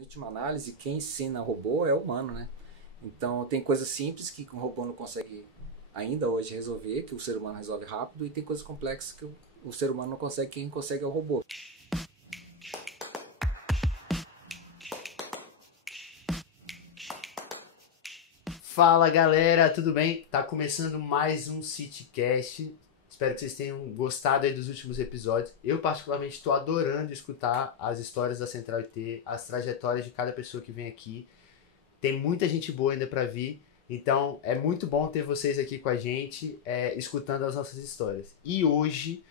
Em última análise, quem ensina robô é o humano, né? Então, tem coisas simples que o robô não consegue ainda hoje resolver, que o ser humano resolve rápido, e tem coisas complexas que o ser humano não consegue, quem consegue é o robô. Fala galera, tudo bem? Tá começando mais um CityCast. Espero que vocês tenham gostado aí dos últimos episódios. Eu particularmente estou adorando escutar as histórias da Central IT, as trajetórias de cada pessoa que vem aqui. Tem muita gente boa ainda para vir, então é muito bom ter vocês aqui com a gente, escutando as nossas histórias. E hoje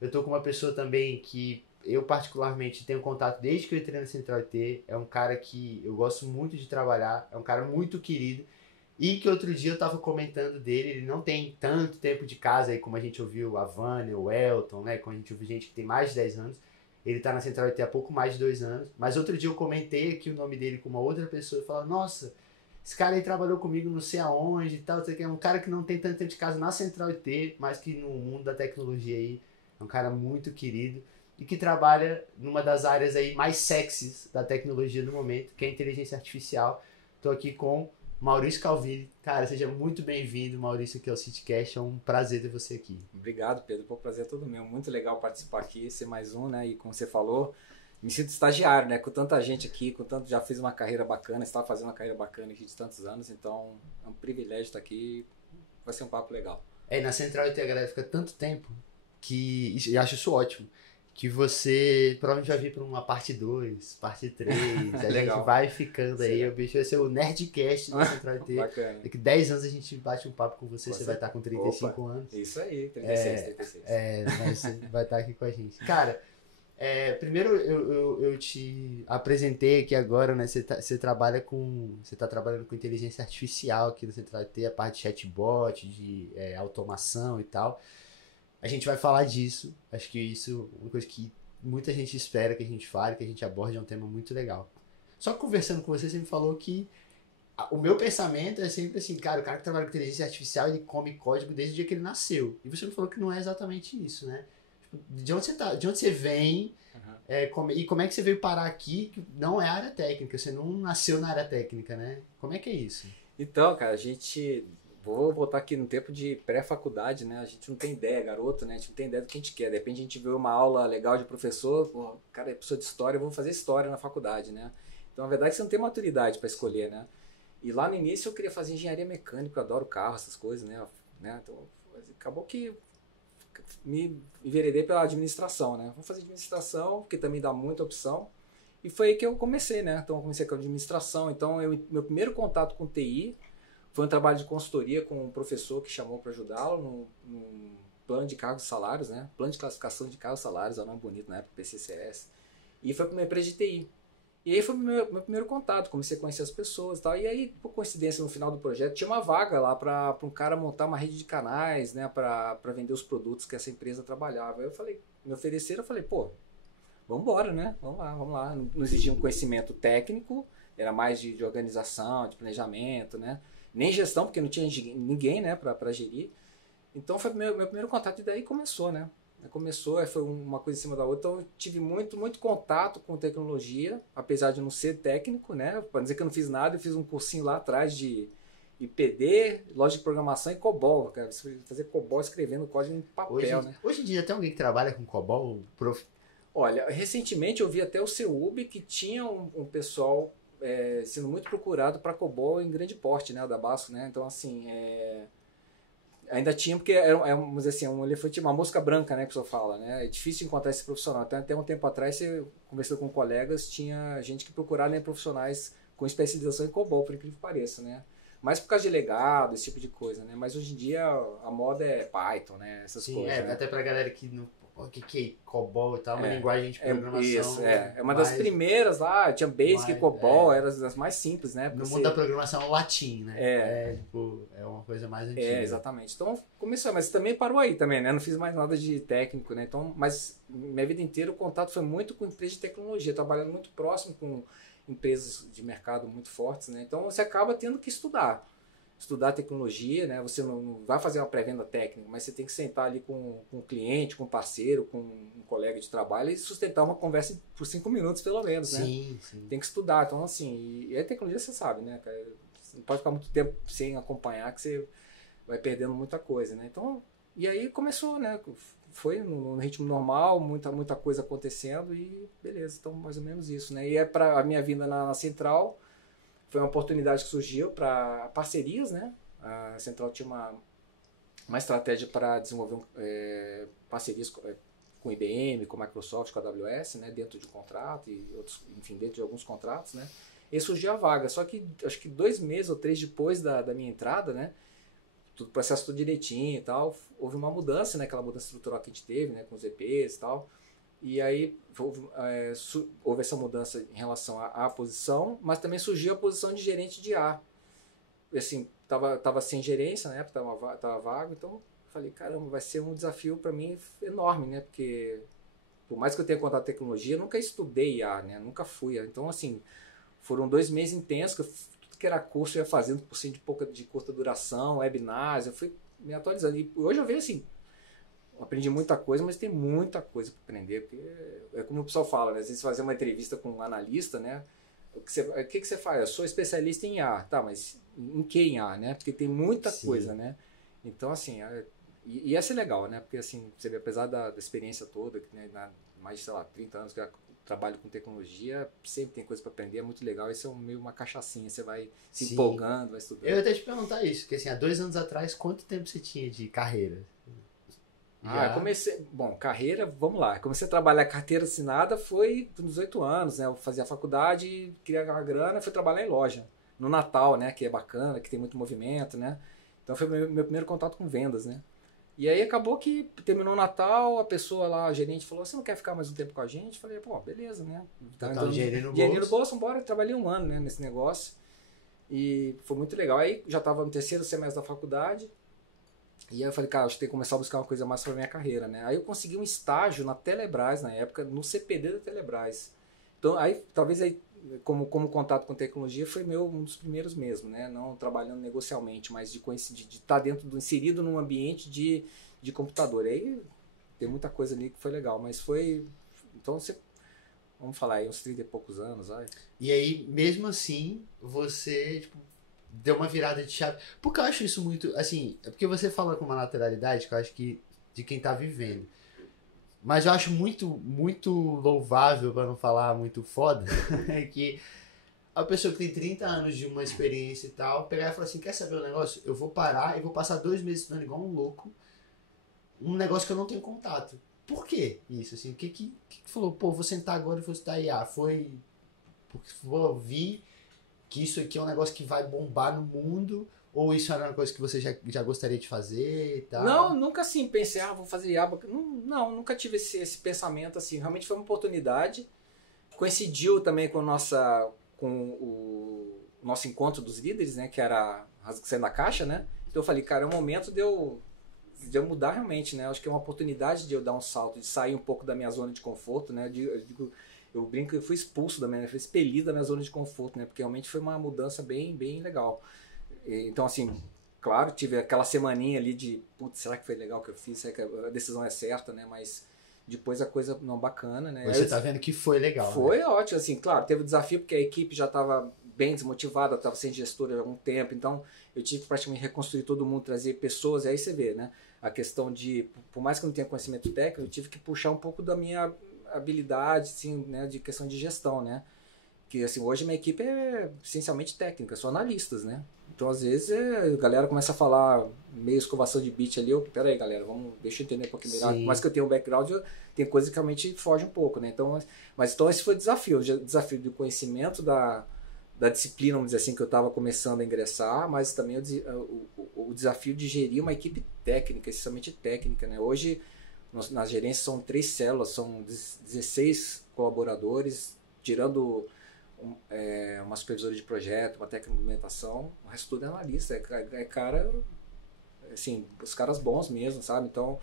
eu tô com uma pessoa também que eu particularmente tenho contato desde que eu entrei na Central IT. É um cara que eu gosto muito de trabalhar, é um cara muito querido. E que outro dia eu tava comentando dele, ele não tem tanto tempo de casa aí como a gente ouviu a Vânia, o Elton, né? Como a gente ouviu gente que tem mais de 10 anos. Ele tá na Central IT há pouco mais de 2 anos. Mas outro dia eu comentei aqui o nome dele com uma outra pessoa e falei, nossa, esse cara aí trabalhou comigo não sei aonde e tal. É um cara que não tem tanto tempo de casa na Central IT, mas que no mundo da tecnologia aí é um cara muito querido. E que trabalha numa das áreas aí mais sexys da tecnologia no momento, que é a inteligência artificial. Tô aqui com Maurício Calvilli. Cara, seja muito bem-vindo, Maurício, aqui ao CityCast. É um prazer ter você aqui. Obrigado, Pedro. Pô, prazer é todo meu. Muito legal participar aqui, ser mais um, né? E como você falou, me sinto estagiário, né? Com tanta gente aqui, já fiz uma carreira bacana, estava fazendo uma carreira bacana aqui de tantos anos, então é um privilégio estar aqui. Vai ser um papo legal. Na Central IT a galera fica tanto tempo que, e acho isso ótimo, que você provavelmente vai vir para uma parte 2, parte 3, a gente vai ficando aí, o bicho vai ser o Nerdcast da Central IT. Bacana. Daqui 10 anos a gente bate um papo com você, você vai estar com 35 Opa, anos. Isso aí, 36. Mas você vai estar aqui com a gente. Cara, primeiro eu te apresentei aqui agora, né? Você tá trabalhando com inteligência artificial aqui no Central IT, a parte de chatbot, de automação e tal. A gente vai falar disso. Acho que isso é uma coisa que muita gente espera que a gente fale, que a gente aborde, é um tema muito legal. Só que conversando com você me falou que o meu pensamento é sempre assim, cara, o cara que trabalha com inteligência artificial, ele come código desde o dia que ele nasceu. E você me falou que não é exatamente isso, né? De onde você tá, de onde você vem, e como é que você veio parar aqui, que não é área técnica, você não nasceu na área técnica, né? Como é que é isso? Então, cara, vou voltar aqui no tempo de pré-faculdade, né? A gente não tem ideia, garoto, né? A gente não tem ideia do que a gente quer. De repente a gente vê uma aula legal de professor, pô, cara, é professor de história, eu vou fazer história na faculdade, né? Então, na verdade, você não tem maturidade para escolher, né? E lá no início eu queria fazer engenharia mecânica, eu adoro carro, essas coisas, né? Então, acabou que me enveredei pela administração, né? Vou fazer administração, porque também dá muita opção. E foi aí que eu comecei, né? Então, eu comecei com administração. Então, meu primeiro contato com TI foi um trabalho de consultoria com um professor que chamou para ajudá-lo no plano de cargos e salários, né? Plano de classificação de cargos e salários, é um nome bonito na época, PCCS. E foi para uma empresa de TI. E aí foi meu primeiro contato, comecei a conhecer as pessoas e tal. E aí, por coincidência, no final do projeto, tinha uma vaga lá para um cara montar uma rede de canais, né? Para vender os produtos que essa empresa trabalhava. Aí eu falei, me ofereceram, eu falei, pô, vamos embora, né? Vamos lá. Não exigia um conhecimento técnico, era mais de organização, de planejamento, né? Nem gestão, porque não tinha ninguém, né, para gerir. Então foi meu primeiro contato e daí começou, né? Foi uma coisa em cima da outra. Então eu tive muito contato com tecnologia, apesar de não ser técnico, né? Para dizer que eu não fiz nada, eu fiz um cursinho lá atrás de IPD, lógica de programação e COBOL, cara. Fazer COBOL escrevendo código em papel, né? Hoje em dia tem alguém que trabalha com COBOL? Olha, recentemente eu vi até o CEUB que tinha um pessoal sendo muito procurado para COBOL em grande porte, né, da Basco, né? Então, assim, ainda tinha, porque vamos dizer assim, um elefante, uma mosca branca, né, que a pessoa fala, né? É difícil encontrar esse profissional. Até um tempo atrás, você conversou com colegas, tinha gente que procurava, né, profissionais com especialização em COBOL, por incrível que pareça, né? Mas por causa de legado, esse tipo de coisa, né? Mas hoje em dia a moda é Python, né? Essas coisas. Né? Até pra galera que não. O que é COBOL e tal, uma linguagem de programação. Isso, é uma das primeiras lá, tinha Basic e COBOL, eram as mais simples, né? No mundo da programação é o latim, né? É uma coisa mais antiga. Exatamente. Então começou, mas também parou aí também, né? Não fiz mais nada de técnico, né? Então, mas minha vida inteira o contato foi muito com empresas de tecnologia, trabalhando muito próximo com empresas de mercado muito fortes, né? Então você acaba tendo que estudar. estudar tecnologia, né? Você não vai fazer uma pré-venda técnica, mas você tem que sentar ali com um cliente, com um parceiro, com um colega de trabalho e sustentar uma conversa por 5 minutos pelo menos, né? Sim, sim. Tem que estudar. Então, assim, e a tecnologia você sabe, né, cara? Você não pode ficar muito tempo sem acompanhar que você vai perdendo muita coisa, né? Então, e aí começou, né? Foi no ritmo normal, muita coisa acontecendo e beleza, então mais ou menos isso, né? E para a minha vinda na Central, foi uma oportunidade que surgiu para parcerias, né? A Central tinha uma estratégia para desenvolver parcerias com IBM, com Microsoft, com a AWS, né? Dentro de um contrato e outros, enfim, dentro de alguns contratos, né? E surgiu a vaga, só que acho que 2 meses ou 3 depois da minha entrada, né? Tudo processo tudo direitinho e tal, houve uma mudança, né? Aquela mudança estrutural que a gente teve, né? Com os EPs e tal. E aí houve essa mudança em relação à posição, mas também surgiu a posição de gerente de A. Assim, tava sem gerência na época, tava vago, então falei, caramba, vai ser um desafio para mim enorme, né? Porque por mais que eu tenha contato com tecnologia, eu nunca estudei IA, né? Nunca fui. Então, assim, foram 2 meses intensos, que tudo que era curso eu ia fazendo por cento de curta duração, webinars, eu fui me atualizando. E hoje eu vejo assim, aprendi muita coisa, mas tem muita coisa para aprender, porque é como o pessoal fala, né? Às vezes fazer uma entrevista com um analista, né? O que você faz? Eu sou especialista em IA, tá, mas em que em IA, né? Porque tem muita coisa, né? Então, assim, e ia ser legal, né? Porque, assim, você vê, apesar da experiência toda, né, mais, sei lá, 30 anos que eu trabalho com tecnologia, sempre tem coisa para aprender, é muito legal. Isso é meio uma cachaçinha, você vai se empolgando, vai estudando. Eu ia até te perguntar isso, porque assim, há 2 anos atrás, quanto tempo você tinha de carreira? Eu comecei, carreira, vamos lá. Comecei a trabalhar carteira assinada foi nos 18 anos, né? Eu fazia faculdade, queria uma grana, fui trabalhar em loja. No Natal, né? Que é bacana, que tem muito movimento, né? Então foi meu primeiro contato com vendas, né? E aí acabou que terminou o Natal, a pessoa lá, a gerente, falou, você não quer ficar mais um tempo com a gente? Falei, pô, beleza, né? Então, dinheiro no bolso, bora. Trabalhei 1 ano, né, nesse negócio. E foi muito legal. Aí já estava no 3º semestre da faculdade. E aí eu falei, cara, acho que tem que começar a buscar uma coisa mais para minha carreira, né? Aí eu consegui um estágio na Telebrás, na época, no CPD da Telebrás. Então, aí, talvez aí, como contato com tecnologia, foi um dos primeiros mesmo, né? Não trabalhando negocialmente, mas de estar inserido num ambiente de computador. Aí tem muita coisa ali que foi legal, mas foi... Então, vamos falar aí, uns 30 e poucos anos, vai. E aí, mesmo assim, você, tipo, deu uma virada de chave. Porque eu acho isso muito, assim, é porque você fala com uma naturalidade que eu acho que de quem tá vivendo. Mas eu acho muito, muito louvável, pra não falar muito foda, é que a pessoa que tem 30 anos de uma experiência e tal, pegar e falar assim, quer saber o negócio? Eu vou parar e vou passar 2 meses estudando igual um louco, um negócio que eu não tenho contato. Por quê isso? Assim, o que falou, pô, vou sentar agora e vou estudar IA? Foi porque vou ouvir que isso aqui é um negócio que vai bombar no mundo, ou isso era uma coisa que você já gostaria de fazer e tal? Não, nunca assim pensei, vou fazer IA. Não, nunca tive esse pensamento assim. Realmente foi uma oportunidade. Coincidiu também com o nosso encontro dos líderes, né? Que era saindo da caixa, né? Então eu falei, cara, é o momento de eu mudar realmente, né? Acho que é uma oportunidade de eu dar um salto, de sair um pouco da minha zona de conforto, né? Eu brinco que eu fui expulso fui expelido da minha zona de conforto, né? Porque realmente foi uma mudança bem, bem legal. Então, assim, claro, tive aquela semaninha ali de, putz, será que foi legal o que eu fiz? Será que a decisão é certa, né? Mas depois a coisa não bacana, né? Você tá vendo que foi legal, Foi, né? Ótimo, assim, claro, teve o desafio porque a equipe já estava bem desmotivada, estava sem gestora há algum tempo, então eu tive que praticamente reconstruir todo mundo, trazer pessoas, e aí você vê, né? A questão de, por mais que eu não tenha conhecimento técnico, eu tive que puxar um pouco da minha habilidade, assim, né, de questão de gestão, né? Que, assim, hoje minha equipe é essencialmente técnica, são analistas, né? Então, às vezes, a galera começa a falar meio escovação de beat ali, pera aí, galera, deixa eu entender um pouquinho melhor. Por mais que eu tenha um background, tem coisa que realmente foge um pouco, né? Então, então esse foi o desafio do conhecimento da disciplina, vamos dizer assim, que eu estava começando a ingressar, mas também o desafio de gerir uma equipe técnica, essencialmente técnica, né? Hoje, nas gerências são 3 células, são 16 colaboradores, tirando uma supervisora de projeto, uma técnica de implementação, o resto tudo é analista, é cara, assim, os caras bons mesmo, sabe? Então,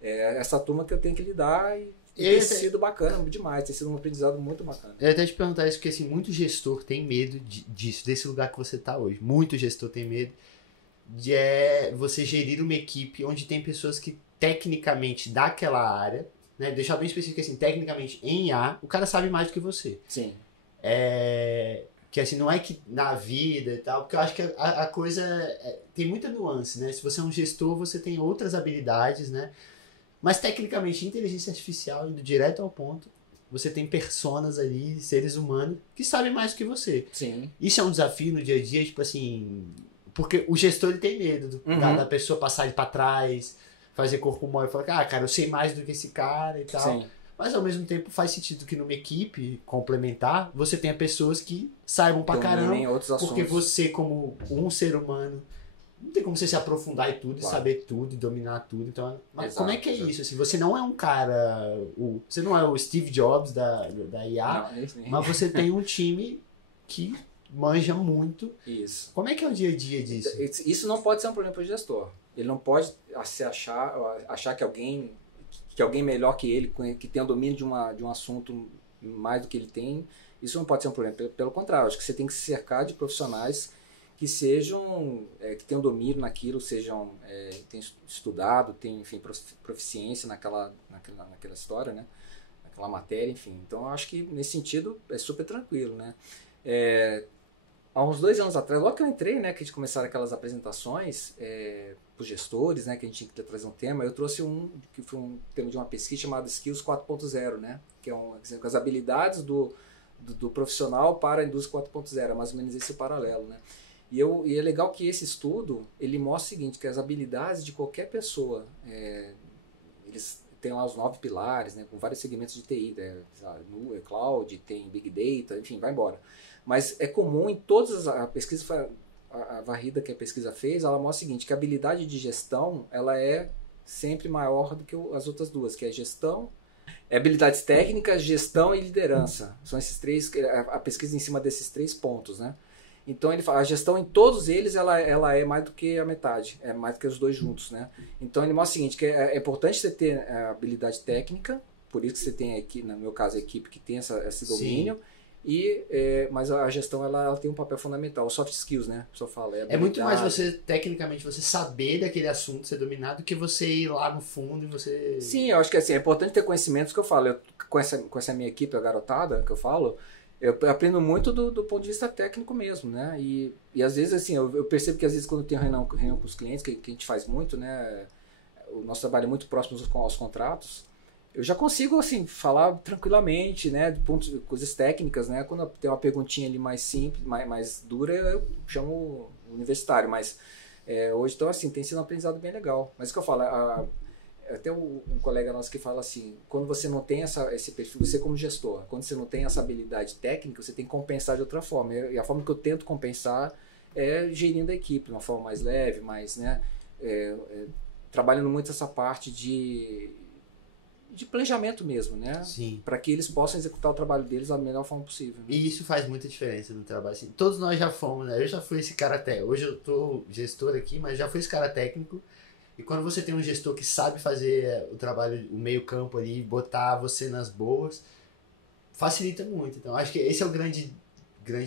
essa turma que eu tenho que lidar e tem sido bacana demais, tem sido um aprendizado muito bacana. Eu ia até te perguntar isso, porque assim, muito gestor tem medo disso, desse lugar que você está hoje. Muito gestor tem medo você gerir uma equipe onde tem pessoas que tecnicamente daquela área, né? Deixar bem específico assim, tecnicamente em IA, o cara sabe mais do que você. Sim. Que assim, não é que na vida e tal, porque eu acho que a coisa tem muita nuance, né? Se você é um gestor, você tem outras habilidades, né? Mas tecnicamente, inteligência artificial, indo direto ao ponto, você tem personas ali, seres humanos, que sabem mais do que você. Sim. Isso é um desafio no dia a dia, tipo assim, porque o gestor ele tem medo da pessoa passar ele pra trás, fazer corpo mole e falar, cara, eu sei mais do que esse cara e tal. Sim. Mas ao mesmo tempo faz sentido que numa equipe complementar, você tenha pessoas que saibam pra Dominem caramba, outros porque assuntos. você como um ser humano, não tem como você se aprofundar em tudo, Claro. saber tudo e dominar tudo. Então, mas Exato, como é que é exato. isso? Assim, você não é um cara, você não é o Steve Jobs da IA, Não, mas você tem um time que manja muito. Isso. Como é que é o dia a dia disso? Isso não pode ser um problema para o gestor. Ele não pode se achar que alguém melhor que ele, que tenha domínio de um assunto mais do que ele tem, isso não pode ser um problema. Pelo contrário, acho que você tem que se cercar de profissionais que sejam, que tenham domínio naquilo, tenham estudado, tenham, enfim, proficiência naquela história, né? Naquela matéria, enfim. Então, eu acho que nesse sentido é super tranquilo, né? Há uns 2 anos atrás, logo que eu entrei, né, que a gente começaram aquelas apresentações para os gestores, né, que a gente tinha que trazer um tema, eu trouxe que foi um tema de uma pesquisa chamada Skills 4.0, né, que é as habilidades do profissional para a indústria 4.0, mais ou menos esse paralelo, né. E é legal que esse estudo, ele mostra o seguinte, que as habilidades de qualquer pessoa, eles têm lá os 9 pilares, né, com vários segmentos de TI, cloud, tem Big Data, enfim, vai embora. Mas é comum em todas a pesquisa, a varrida que a pesquisa fez, ela mostra o seguinte, que a habilidade de gestão, ela é sempre maior do que as outras duas, que é gestão, habilidades técnicas, gestão e liderança. São esses 3, a pesquisa em cima desses 3 pontos, né? Então ele fala, a gestão em todos eles, ela é mais do que a metade, é mais do que os 2 juntos, né? Então ele mostra o seguinte, que é importante você ter a habilidade técnica, por isso que você tem aqui, no meu caso, a equipe que tem esse domínio. Sim. Mas a gestão ela tem um papel fundamental, os soft skills, né? A pessoa fala, é muito mais você, tecnicamente, você saber daquele assunto, ser dominado, do que você ir lá no fundo e você... Sim, eu acho que assim, é importante ter conhecimentos, que eu falo, com essa minha equipe, a garotada, que eu falo, eu aprendo muito do ponto de vista técnico mesmo, né? E às vezes, assim, eu percebo que às vezes quando eu tenho reunião com os clientes, que a gente faz muito, né? O nosso trabalho é muito próximo aos contratos, eu já consigo, assim, falar tranquilamente, né, de coisas técnicas, né, quando tem uma perguntinha ali mais simples, mais dura, eu chamo o universitário, mas hoje, então, assim, tem sido um aprendizado bem legal. Mas o que eu falo, até um colega nosso que fala assim, quando você não tem esse perfil, você como gestor, quando você não tem essa habilidade técnica, você tem que compensar de outra forma, e a forma que eu tento compensar é gerindo a equipe, de uma forma mais leve, mais, né, trabalhando muito essa parte de planejamento mesmo, né? Sim. Para que eles possam executar o trabalho deles da melhor forma possível. Né? E isso faz muita diferença no trabalho. Assim, todos nós já fomos, né? Eu já fui esse cara técnico. Hoje eu tô gestor aqui, mas já fui esse cara técnico. E quando você tem um gestor que sabe fazer o trabalho, o meio campo ali, botar você nas boas, facilita muito. Então, acho que esse é o grande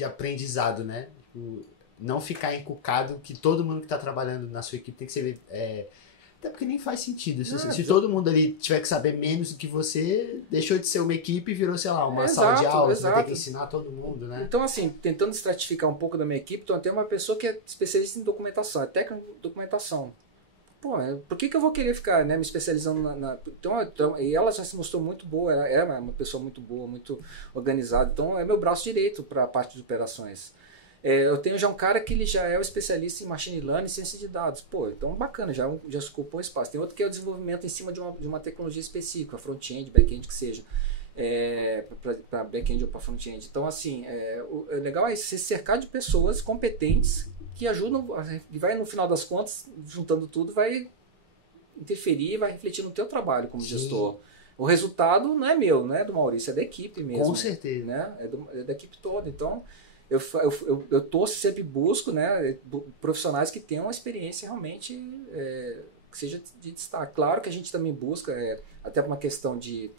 aprendizado, né? Não ficar encucado que todo mundo que está trabalhando na sua equipe tem que ser... Até porque nem faz sentido. Se todo mundo ali tiver que saber menos do que você, deixou de ser uma equipe e virou, sei lá, uma sala de aula. Você vai ter que ensinar todo mundo, né? Então, assim, tentando estratificar um pouco da minha equipe, então tem uma pessoa que é especialista em documentação, é técnico de documentação. Pô, por que eu vou querer ficar, né, me especializando Então, e ela já se mostrou muito boa, ela é uma pessoa muito boa, muito organizada. Então, é meu braço direito para a parte de operações. Eu tenho já um cara que ele já é o especialista em machine learning e ciência de dados. Pô, então bacana, já ocupou espaço. Tem outro que é o desenvolvimento em cima de uma tecnologia específica, front-end, back-end, que seja. Para back-end ou para front-end. Então, assim, o legal é se cercar de pessoas competentes que ajudam, e vai, no final das contas, juntando tudo, vai interferir, vai refletir no teu trabalho como gestor. O resultado não é meu, não é do Maurício, é da equipe mesmo. Com certeza. Né? É da equipe toda. Então, eu torço, sempre busco, né, profissionais que tenham uma experiência realmente que seja de destaque. Claro que a gente também busca, até por uma questão de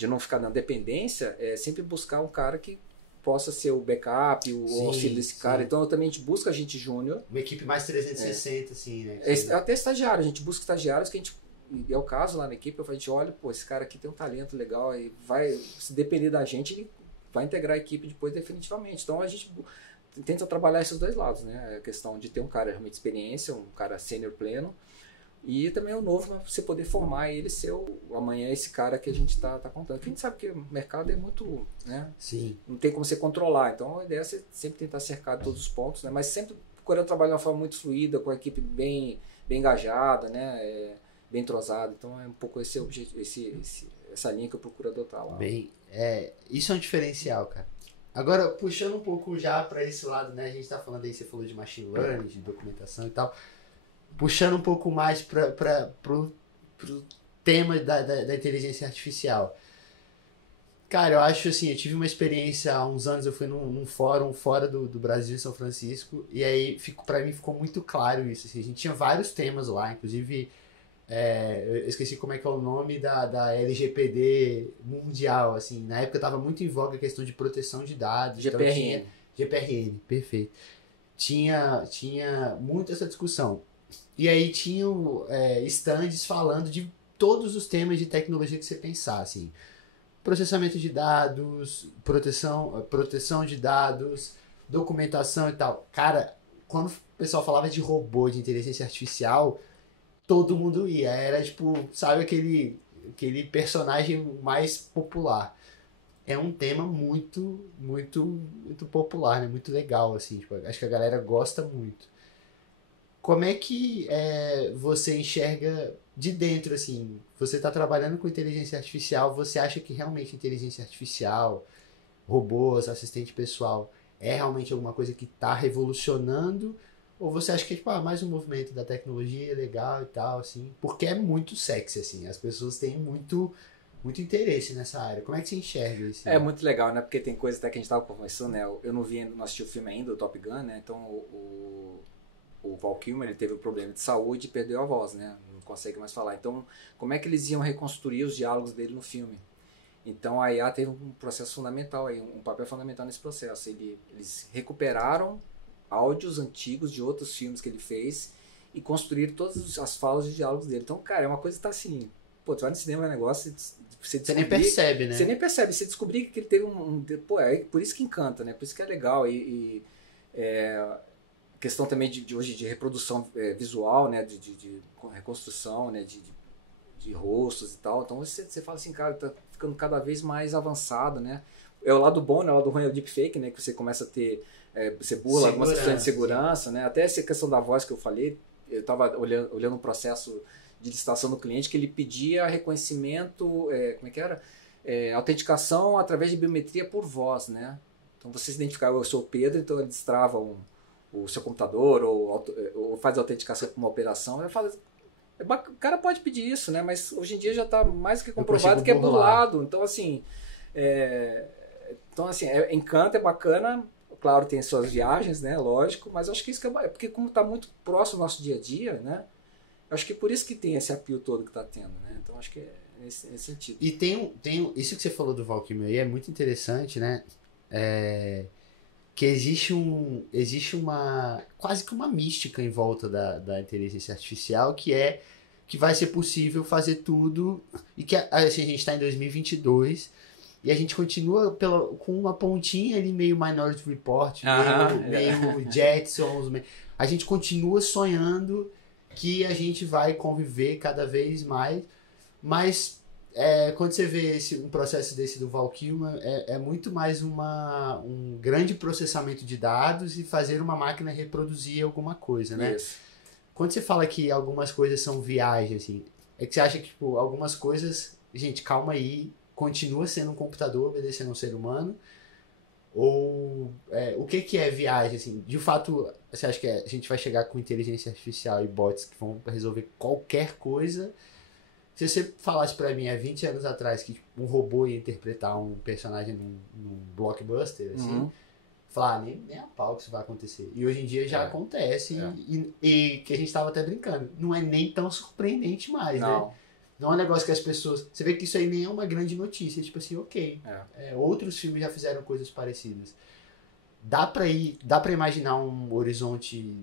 não ficar na dependência, sempre buscar um cara que possa ser o backup, o Sim, auxílio desse cara. sim. Então também a gente busca gente júnior. Uma equipe mais 360, assim, né? Até estagiário, a gente busca estagiários que a gente. É o caso lá na equipe, a gente olha, pô, esse cara aqui tem um talento legal e vai, se depender da gente, ele vai integrar a equipe depois definitivamente. Então a gente tenta trabalhar esses dois lados, né? A questão de ter um cara realmente de experiência, um cara sênior pleno, e também o novo, para você poder formar ele ser amanhã esse cara que a gente tá contando. Porque a gente sabe que o mercado é muito, né? Sim. Não tem como você controlar. Então a ideia é você sempre tentar cercar todos os pontos, né? Mas sempre procurando trabalhar de uma forma muito fluida, com a equipe bem engajada, né? Bem entrosada. Então é um pouco esse objetivo, essa linha que eu procuro adotar lá. Isso é um diferencial, cara. Agora, puxando um pouco já para esse lado, né? A gente tá falando aí, você falou de machine learning, de documentação e tal. Puxando um pouco mais pro tema da inteligência artificial. Cara, eu acho assim, eu tive uma experiência há uns anos, eu fui num fórum fora do Brasil, em São Francisco, e aí pra mim ficou muito claro isso. Assim, a gente tinha vários temas lá, inclusive eu esqueci como é que é o nome da LGPD mundial, assim. Na época estava muito em voga a questão de proteção de dados. GPRN. Então GPRN, perfeito. Tinha muito essa discussão. E aí tinham stands falando de todos os temas de tecnologia que você pensar, assim. Processamento de dados, proteção de dados, documentação e tal. Cara, quando o pessoal falava de robô, de inteligência artificial, todo mundo ia. Era tipo, sabe aquele personagem mais popular. É um tema muito, muito, muito popular, né? Muito legal, assim. Tipo, acho que a galera gosta muito. Como é que você enxerga de dentro, assim? Você está trabalhando com inteligência artificial, você acha que realmente inteligência artificial, robôs, assistente pessoal, é realmente alguma coisa que está revolucionando? Ou você acha que é tipo, mais um movimento da tecnologia legal e tal, assim? Porque é muito sexy, assim. As pessoas têm muito interesse nessa área. Como é que você enxerga isso? É muito legal, né? Porque tem coisa até que a gente estava conversando, né? Eu não assisti o filme ainda, o Top Gun, né? Então o Val Kilmer, ele teve um problema de saúde e perdeu a voz, né? Não consegue mais falar. Então, como é que eles iam reconstruir os diálogos dele no filme? Então a IA teve um processo fundamental aí, um papel fundamental nesse processo. Eles recuperaram áudios antigos de outros filmes que ele fez e construíram todas as falas de diálogos dele. Então, cara, é uma coisa que tá assim, pô, tu vai no cinema, é um negócio, você nem percebe, né? Você nem percebe, você descobrir que ele teve pô, é por isso que encanta, né? Por isso que é legal. Questão também de hoje de reprodução visual, né? De reconstrução, né? De rostos e tal. Então você fala assim, cara, tá ficando cada vez mais avançado, né? É o lado bom, né? O lado ruim é o deepfake, né? Que você começa a ter... você burla algumas questões de segurança, né? Até essa questão da voz que eu falei, eu estava olhando um processo de licitação do cliente que ele pedia reconhecimento, como é que era? Autenticação através de biometria por voz, né? Então você se identificar, eu sou o Pedro, então ele destrava o seu computador ou faz a autenticação com uma operação. Eu falo, o cara pode pedir isso, né? Mas hoje em dia já está mais do que comprovado que é burlado. Então assim, encanta, é bacana. Claro, tem suas viagens, né? Lógico, mas eu acho que isso é porque como está muito próximo do nosso dia a dia, né? Eu acho que por isso que tem esse apelo todo que está tendo, né? Então acho que é nesse sentido. E tem isso que você falou do Val Kilmer aí é muito interessante, né? Que existe uma quase que uma mística em volta da inteligência artificial que vai ser possível fazer tudo e que assim, a gente está em 2022 e a gente continua com uma pontinha ali meio Minority Report, meio Jetsons, a gente continua sonhando que a gente vai conviver cada vez mais, mas quando você vê um processo desse do Val Kilmer, é muito mais um grande processamento de dados e fazer uma máquina reproduzir alguma coisa, né? Isso. Quando você fala que algumas coisas são viagem, assim, é que você acha que tipo, algumas coisas, gente, calma aí, continua sendo um computador obedecendo um ser humano? Ou o que é viagem, assim? De fato, você acha que a gente vai chegar com inteligência artificial e bots que vão resolver qualquer coisa? Se você falasse pra mim há 20 anos atrás que um robô ia interpretar um personagem num blockbuster, assim, falar, nem a pau que isso vai acontecer. E hoje em dia já acontece e que a gente tava até brincando. Não é nem tão surpreendente mais, não. né? Não é um negócio que as pessoas... Você vê que isso aí nem é uma grande notícia. Tipo assim, ok. Outros filmes já fizeram coisas parecidas. Dá pra imaginar um horizonte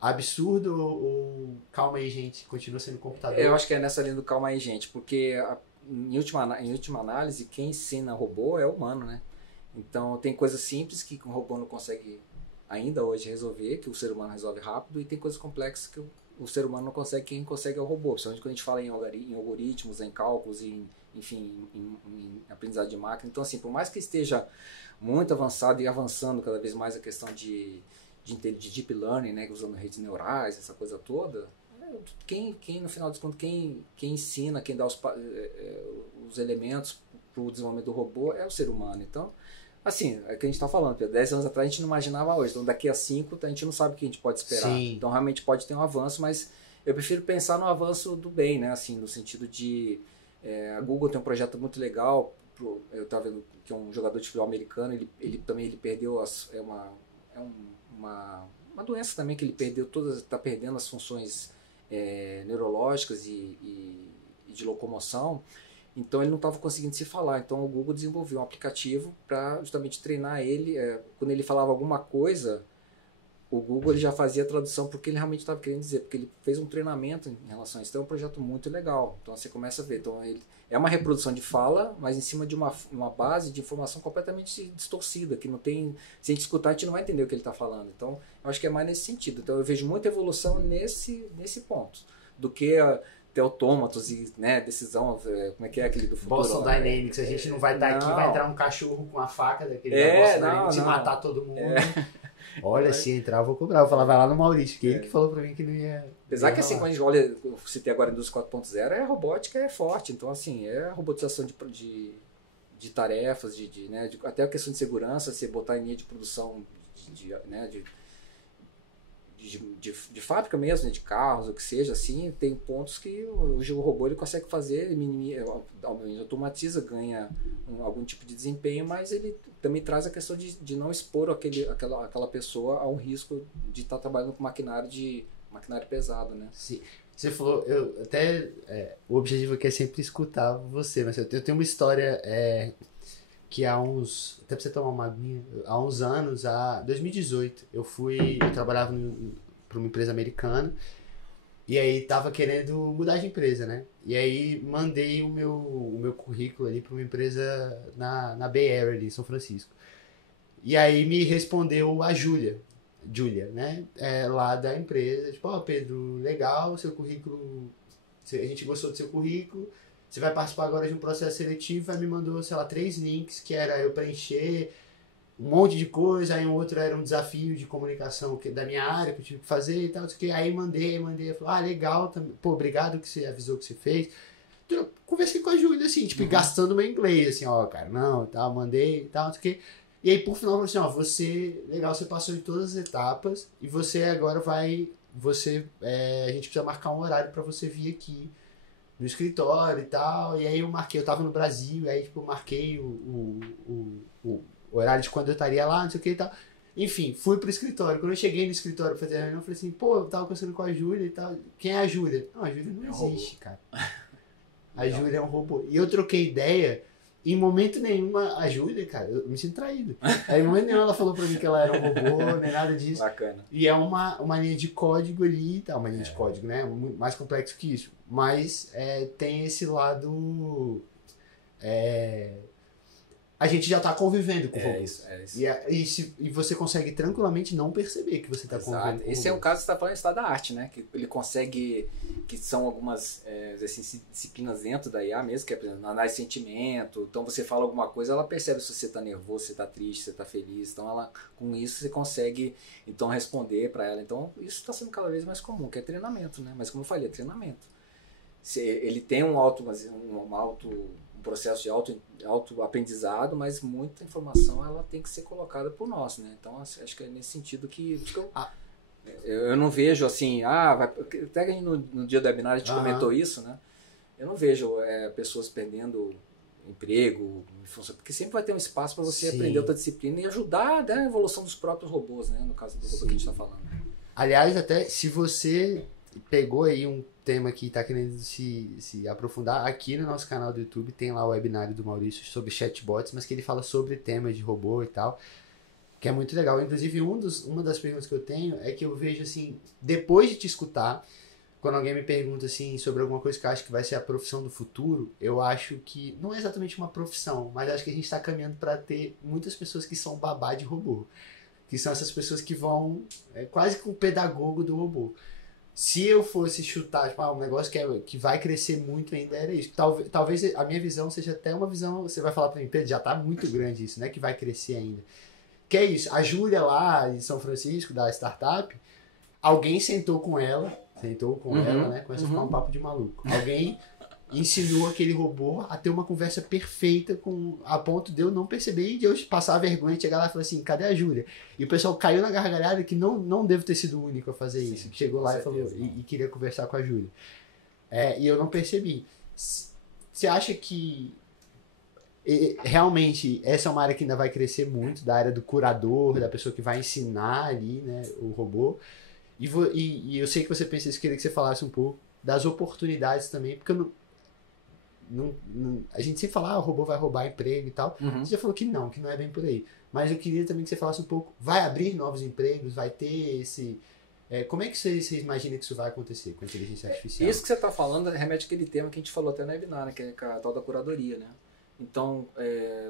absurdo ou calma aí, gente, continua sendo computador? Eu acho que é nessa linha do calma aí, gente, porque em última análise, quem ensina robô é o humano, né? Então tem coisas simples que o robô não consegue ainda hoje resolver, que o ser humano resolve rápido, e tem coisas complexas que o ser humano não consegue, quem consegue é o robô. Principalmente quando a gente fala em algoritmos, em cálculos, enfim, em aprendizado de máquina. Então, assim, por mais que esteja muito avançado e avançando cada vez mais a questão de deep learning, né, usando redes neurais, essa coisa toda, quem no final das contas, quem ensina, quem dá os elementos para o desenvolvimento do robô é o ser humano. Então, assim, é o que a gente está falando, 10 anos atrás a gente não imaginava hoje, então daqui a 5 a gente não sabe o que a gente pode esperar. Sim. Então realmente pode ter um avanço, mas eu prefiro pensar no avanço do bem, né, assim, no sentido de a Google tem um projeto muito legal, eu estava vendo que é um jogador de futebol americano, ele perdeu uma doença também que ele perdeu está perdendo as funções neurológicas e de locomoção. Então ele não estava conseguindo se falar. Então o Google desenvolveu um aplicativo para justamente treinar ele. Quando ele falava alguma coisa, o Google ele já fazia a tradução porque ele realmente estava querendo dizer, porque ele fez um treinamento em relação a isso. Então é um projeto muito legal. Então você começa a ver. Então é uma reprodução de fala, mas em cima de uma base de informação completamente distorcida, que não tem... Se a gente escutar, a gente não vai entender o que ele está falando. Então eu acho que é mais nesse sentido. Então eu vejo muita evolução nesse ponto, do que ter autômatos e, né, decisão, como é que é aquele do futuro? Boston Dynamics, a gente não vai estar aqui, vai entrar um cachorro com a faca daquele Boston Dynamics e matar todo mundo. Olha, se entrar eu vou cobrar, eu vou falar, vai lá no Maurício, que ele que falou pra mim que não ia... Apesar que assim, quando a gente olha, eu citei agora a indústria 4.0, a robótica é forte, então assim, é a robotização de tarefas, né, até a questão de segurança, você botar em linha de produção de fábrica mesmo, né, de carros, ou que seja, assim, tem pontos que o robô ele consegue fazer, automatiza, ganha algum tipo de desempenho, mas ele também traz a questão de não expor aquela pessoa a um risco de estar trabalhando com maquinário pesado, né? Sim. Você falou, o objetivo aqui é sempre escutar você, mas eu tenho uma história que até pra você tomar uma aguinha, há uns anos, 2018, eu trabalhava para uma empresa americana, e aí tava querendo mudar de empresa, né? E aí mandei o meu currículo ali para uma empresa na Bay Area, ali, em São Francisco. E aí me respondeu a Júlia, né? Lá da empresa, tipo, Pedro, legal, seu currículo, a gente gostou do seu currículo, você vai participar agora de um processo seletivo. Aí me mandou, sei lá, 3 links, que era eu preencher um monte de coisa, aí um outro era um desafio de comunicação da minha área, que eu tive que fazer e tal, aí mandei, falou, legal, pô, obrigado que você avisou que você fez. Então, eu conversei com a Júlia, assim, tipo, gastando meu inglês, assim, cara, não, tal, mandei e tal, não sei o quê. E aí, por final, falou assim, legal, você passou em todas as etapas, e você agora a gente precisa marcar um horário pra você vir aqui no escritório e tal. E aí eu tava no Brasil, aí tipo, eu marquei o horário de quando eu estaria lá, não sei o que e tal. Enfim, fui pro escritório. Quando eu cheguei no escritório pra fazer a reunião, eu falei assim, pô, eu tava conversando com a Júlia e tal. Quem é a Júlia? Não, a Júlia não existe, cara. A Júlia é um robô. E eu troquei ideia, em momento nenhum a Júlia, cara, eu me sinto traído. Aí em momento nenhum ela falou pra mim que ela era um robô, nem nada disso. Bacana. E é uma linha de código ali e tal, uma linha de código, né? Muito mais complexo que isso. Mas tem esse lado... a gente já está convivendo com o robô. Isso. E você consegue tranquilamente não perceber que você está convivendo com o robô. Esse é o caso que você está falando em estado da arte, né? Que ele consegue, que são algumas disciplinas dentro da IA mesmo, que é, por exemplo, análise de sentimento. Então você fala alguma coisa, ela percebe se você está nervoso, se você está triste, se você está feliz. Então com isso você consegue então responder para ela. Então isso está sendo cada vez mais comum, que é treinamento, né? Mas como eu falei, é treinamento. Ele tem um processo de auto-aprendizado, mas muita informação ela tem que ser colocada por nós, né? Então acho que é nesse sentido que eu não vejo assim, até que no dia do webinar a gente comentou isso, né? Eu não vejo pessoas perdendo emprego, porque sempre vai ter um espaço para você aprender outra disciplina e ajudar, né, a evolução dos próprios robôs, né? No caso do robô que a gente está falando. Aliás, até se você pegou aí um tema que está querendo se aprofundar. Aqui no nosso canal do YouTube tem lá o webinário do Maurício sobre chatbots, mas que ele fala sobre temas de robô e tal, que é muito legal. Inclusive, uma das perguntas que eu tenho é que eu vejo assim, depois de te escutar, quando alguém me pergunta assim sobre alguma coisa que eu acho que vai ser a profissão do futuro, eu acho que não é exatamente uma profissão, mas acho que a gente está caminhando para ter muitas pessoas que são babá de robô, que são essas pessoas que vão quase que o pedagogo do robô. Se eu fosse chutar, tipo, um negócio que vai crescer muito ainda, era isso. Talvez a minha visão seja até uma visão, você vai falar para mim, Pedro, já tá muito grande isso, né? Que vai crescer ainda. Que é isso, a Júlia lá de São Francisco, da startup, alguém sentou com ela, né? Começa a ficar um papo de maluco. Alguém ensinou aquele robô a ter uma conversa perfeita a ponto de eu não perceber e de eu passar a vergonha e chegar lá e falar assim, cadê a Júlia? E o pessoal caiu na gargalhada que não devo ter sido o único a fazer isso. Que chegou lá e falou e queria conversar com a Júlia. E eu não percebi. Você acha que realmente essa é uma área que ainda vai crescer muito, da área do curador, da pessoa que vai ensinar ali, né, o robô? E eu sei que você pensa isso, queria que você falasse um pouco das oportunidades também, porque eu a gente sempre fala, o robô vai roubar emprego e tal. Você já falou que não é bem por aí. Mas eu queria também que você falasse um pouco, vai abrir novos empregos, vai ter esse... como é que você imagina que isso vai acontecer com a inteligência artificial? Isso que você está falando remete àquele tema que a gente falou até no webinar, né, que é a tal da curadoria, né? Então,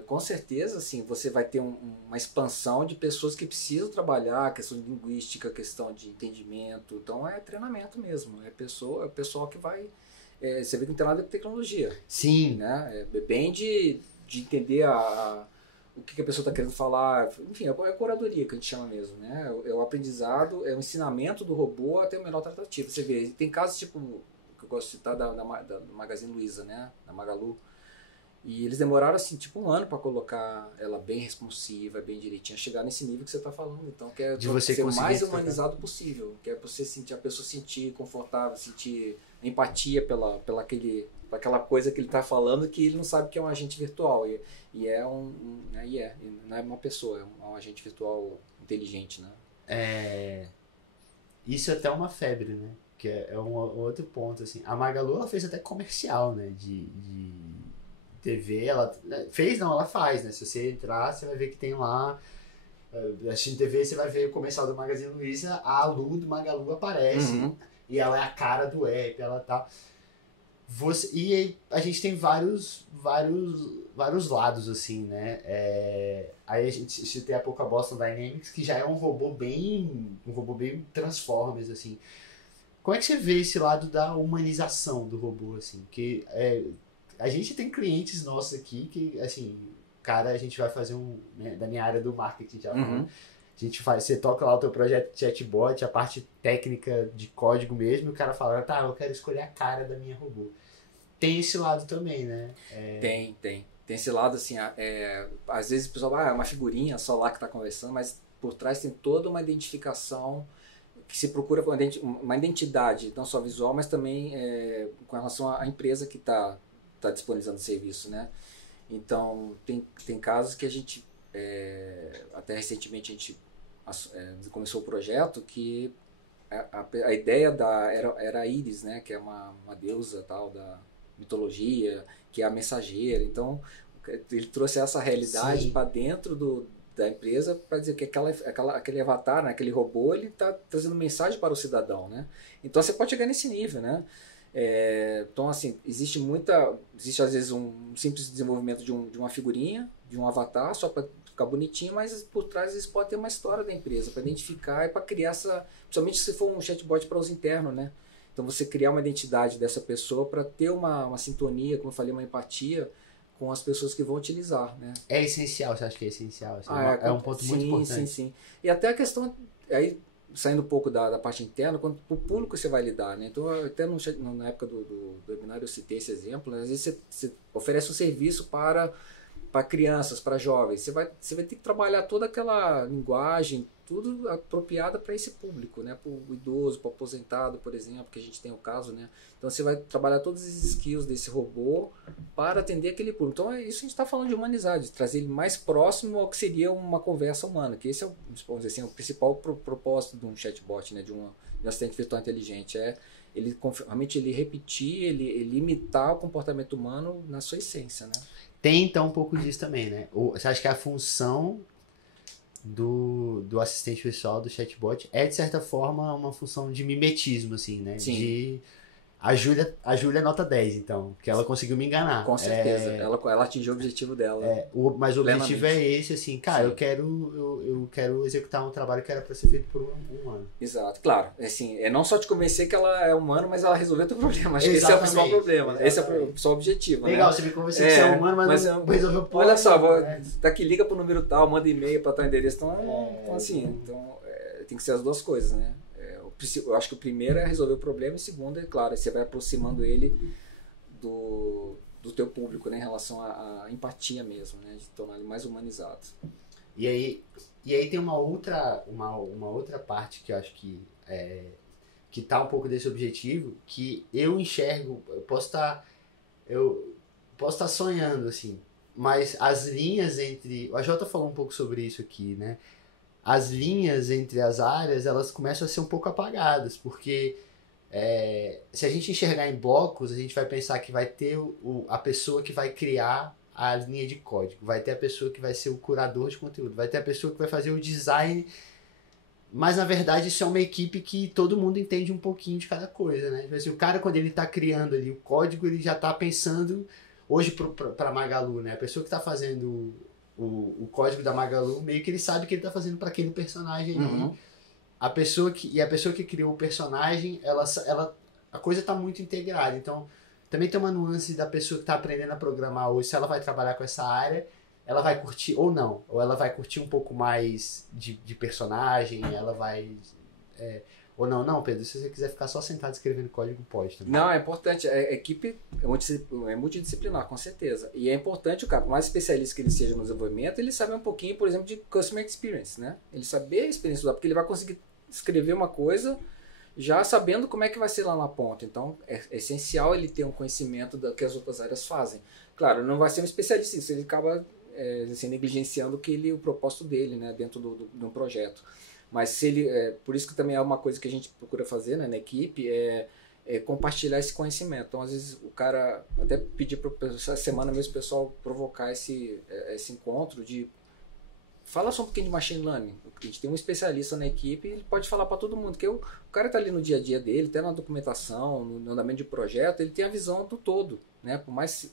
com certeza, assim, você vai ter uma expansão de pessoas que precisam trabalhar, questão de linguística, questão de entendimento. Então, é treinamento mesmo. É o pessoal que vai... você vê que não tem nada de tecnologia. Sim. Né? É bem de entender o que a pessoa está querendo falar. Enfim, é a curadoria que a gente chama mesmo. Né? É o aprendizado, é o ensinamento do robô até o menor tratativo. Você vê, tem casos tipo, que eu gosto de citar da Magazine Luiza, né? Da Magalu. E eles demoraram, assim, tipo 1 ano para colocar ela bem responsiva, bem direitinha, chegar nesse nível que você está falando. Então, que é ser o mais humanizado possível. Que é para você sentir, a pessoa sentir confortável, sentir empatia aquela coisa que ele está falando, que ele não sabe que é um agente virtual. E não é uma pessoa, é um agente virtual inteligente, né? Isso é até uma febre, né? Que é um outro ponto, assim. A Magalu, ela fez até comercial, né? De TV, ela faz, né? Se você entrar, você vai ver que tem lá, assistindo TV, você vai ver o comercial do Magazine Luiza, a Lu do Magalu aparece, e ela é a cara do app, ela tá... E a gente tem vários lados, assim, né? Aí a gente citei há pouco a Boston Dynamics, que já é um robô bem Transformers, assim. Como é que você vê esse lado da humanização do robô, assim? Que a gente tem clientes nossos aqui que, assim, cara, a gente vai fazer né, da minha área do marketing já. Você toca lá o teu projeto de chatbot, a parte técnica de código mesmo, e o cara fala, tá, eu quero escolher a cara da minha robô. Tem esse lado também, né? Tem. Tem esse lado, assim, às vezes o pessoal, é uma figurinha só lá que tá conversando, mas por trás tem toda uma identificação que se procura uma identidade, não só visual, mas também com relação à empresa que está disponibilizando o serviço, né? Então, tem casos que a gente, até recentemente a gente começou o projeto que a ideia era a Íris, né? Que é uma deusa tal da mitologia, que é a mensageira. Então, ele trouxe essa realidade para dentro da empresa para dizer que aquele avatar, né? Aquele robô, ele está trazendo mensagem para o cidadão, né? Então, você pode chegar nesse nível, né? Então, assim, existe às vezes um simples desenvolvimento de uma figurinha, de um avatar, só para ficar bonitinho, mas por trás às vezes pode ter uma história da empresa, para identificar e para criar principalmente se for um chatbot para uso interno, né? Então, você criar uma identidade dessa pessoa para ter uma sintonia, como eu falei, uma empatia com as pessoas que vão utilizar, né? É essencial, você acha que é essencial? Assim, é um ponto muito importante. Sim. E até a questão, aí saindo um pouco da parte interna, quanto o público você vai lidar, né? Então, até na época do webinar eu citei esse exemplo, né? Às vezes você oferece um serviço para para crianças, para jovens. Você vai ter que trabalhar toda aquela linguagem, tudo apropriada para esse público, né? Para o idoso, para o aposentado, por exemplo, que a gente tem o caso, né? Então você vai trabalhar todos os skills desse robô para atender aquele público. Então é isso que a gente está falando de humanizar, de trazer ele mais próximo ao que seria uma conversa humana, que esse é vamos dizer assim, o principal propósito de um chatbot, né? De um assistente virtual inteligente. Ele realmente ele repetir, ele imitar o comportamento humano na sua essência, né? Tem então um pouco disso também, né? Você acha que a função do assistente pessoal, do chatbot, é de certa forma uma função de mimetismo, assim, né? Sim. A Júlia é nota 10, então, porque ela conseguiu me enganar. Com certeza, ela atingiu o objetivo dela. Mas o objetivo é esse, assim, cara, eu quero executar um trabalho que era para ser feito por um ano. Exato, claro. Assim, não só te convencer que ela é humana, mas ela resolveu o teu problema. Acho que esse é o principal problema. Esse é o principal objetivo. Legal, né? Você me convenceu que você é humano, mas não resolveu o problema. Olha só, daqui liga pro número tal, manda e-mail para tal endereço. Então assim, tem que ser as duas coisas, né? Eu acho que o primeiro é resolver o problema e o segundo é, claro, você vai aproximando ele do teu público, né, em relação à empatia mesmo, né, de tornar ele mais humanizado. E aí tem uma outra parte que eu acho que tá um pouco desse objetivo, que eu enxergo, eu posso estar sonhando, assim, mas as linhas entre... O AJ falou um pouco sobre isso aqui, né? As linhas entre as áreas, elas começam a ser um pouco apagadas, porque se a gente enxergar em blocos, a gente vai pensar que vai ter a pessoa que vai criar a linha de código, vai ter a pessoa que vai ser o curador de conteúdo, vai ter a pessoa que vai fazer o design, mas na verdade isso é uma equipe que todo mundo entende um pouquinho de cada coisa, né? Tipo assim, o cara, quando ele está criando ali o código, ele já está pensando, hoje para Magalu, né? A pessoa que está fazendo o código da Magalu, meio que ele sabe que ele tá fazendo para aquele personagem ali. A pessoa que criou o personagem, a coisa tá muito integrada. Então, também tem uma nuance da pessoa que tá aprendendo a programar hoje, se ela vai trabalhar com essa área, ela vai curtir ou não. Ou ela vai curtir um pouco mais de personagem, ela vai... Ou não, Pedro, se você quiser ficar só sentado escrevendo código, pode também. Não, é importante. A equipe é multidisciplinar, com certeza. E é importante o cara, por mais especialista que ele seja no desenvolvimento, ele saber um pouquinho, por exemplo, de Customer Experience, né? Ele saber a experiência do usuário, porque ele vai conseguir escrever uma coisa já sabendo como é que vai ser lá na ponta. Então, é essencial ele ter um conhecimento do que as outras áreas fazem. Claro, não vai ser um especialista nisso, ele acaba negligenciando o propósito dele, né, dentro de um projeto. Mas se ele, por isso que também é uma coisa que a gente procura fazer, né, na equipe, compartilhar esse conhecimento. Então, às vezes, o cara até pedir para essa semana mesmo o pessoal provocar esse encontro de fala só um pouquinho de machine learning. A gente tem um especialista na equipe e ele pode falar para todo mundo, que o cara está ali no dia a dia dele, até na documentação, no andamento de projeto, ele tem a visão do todo, né? Por mais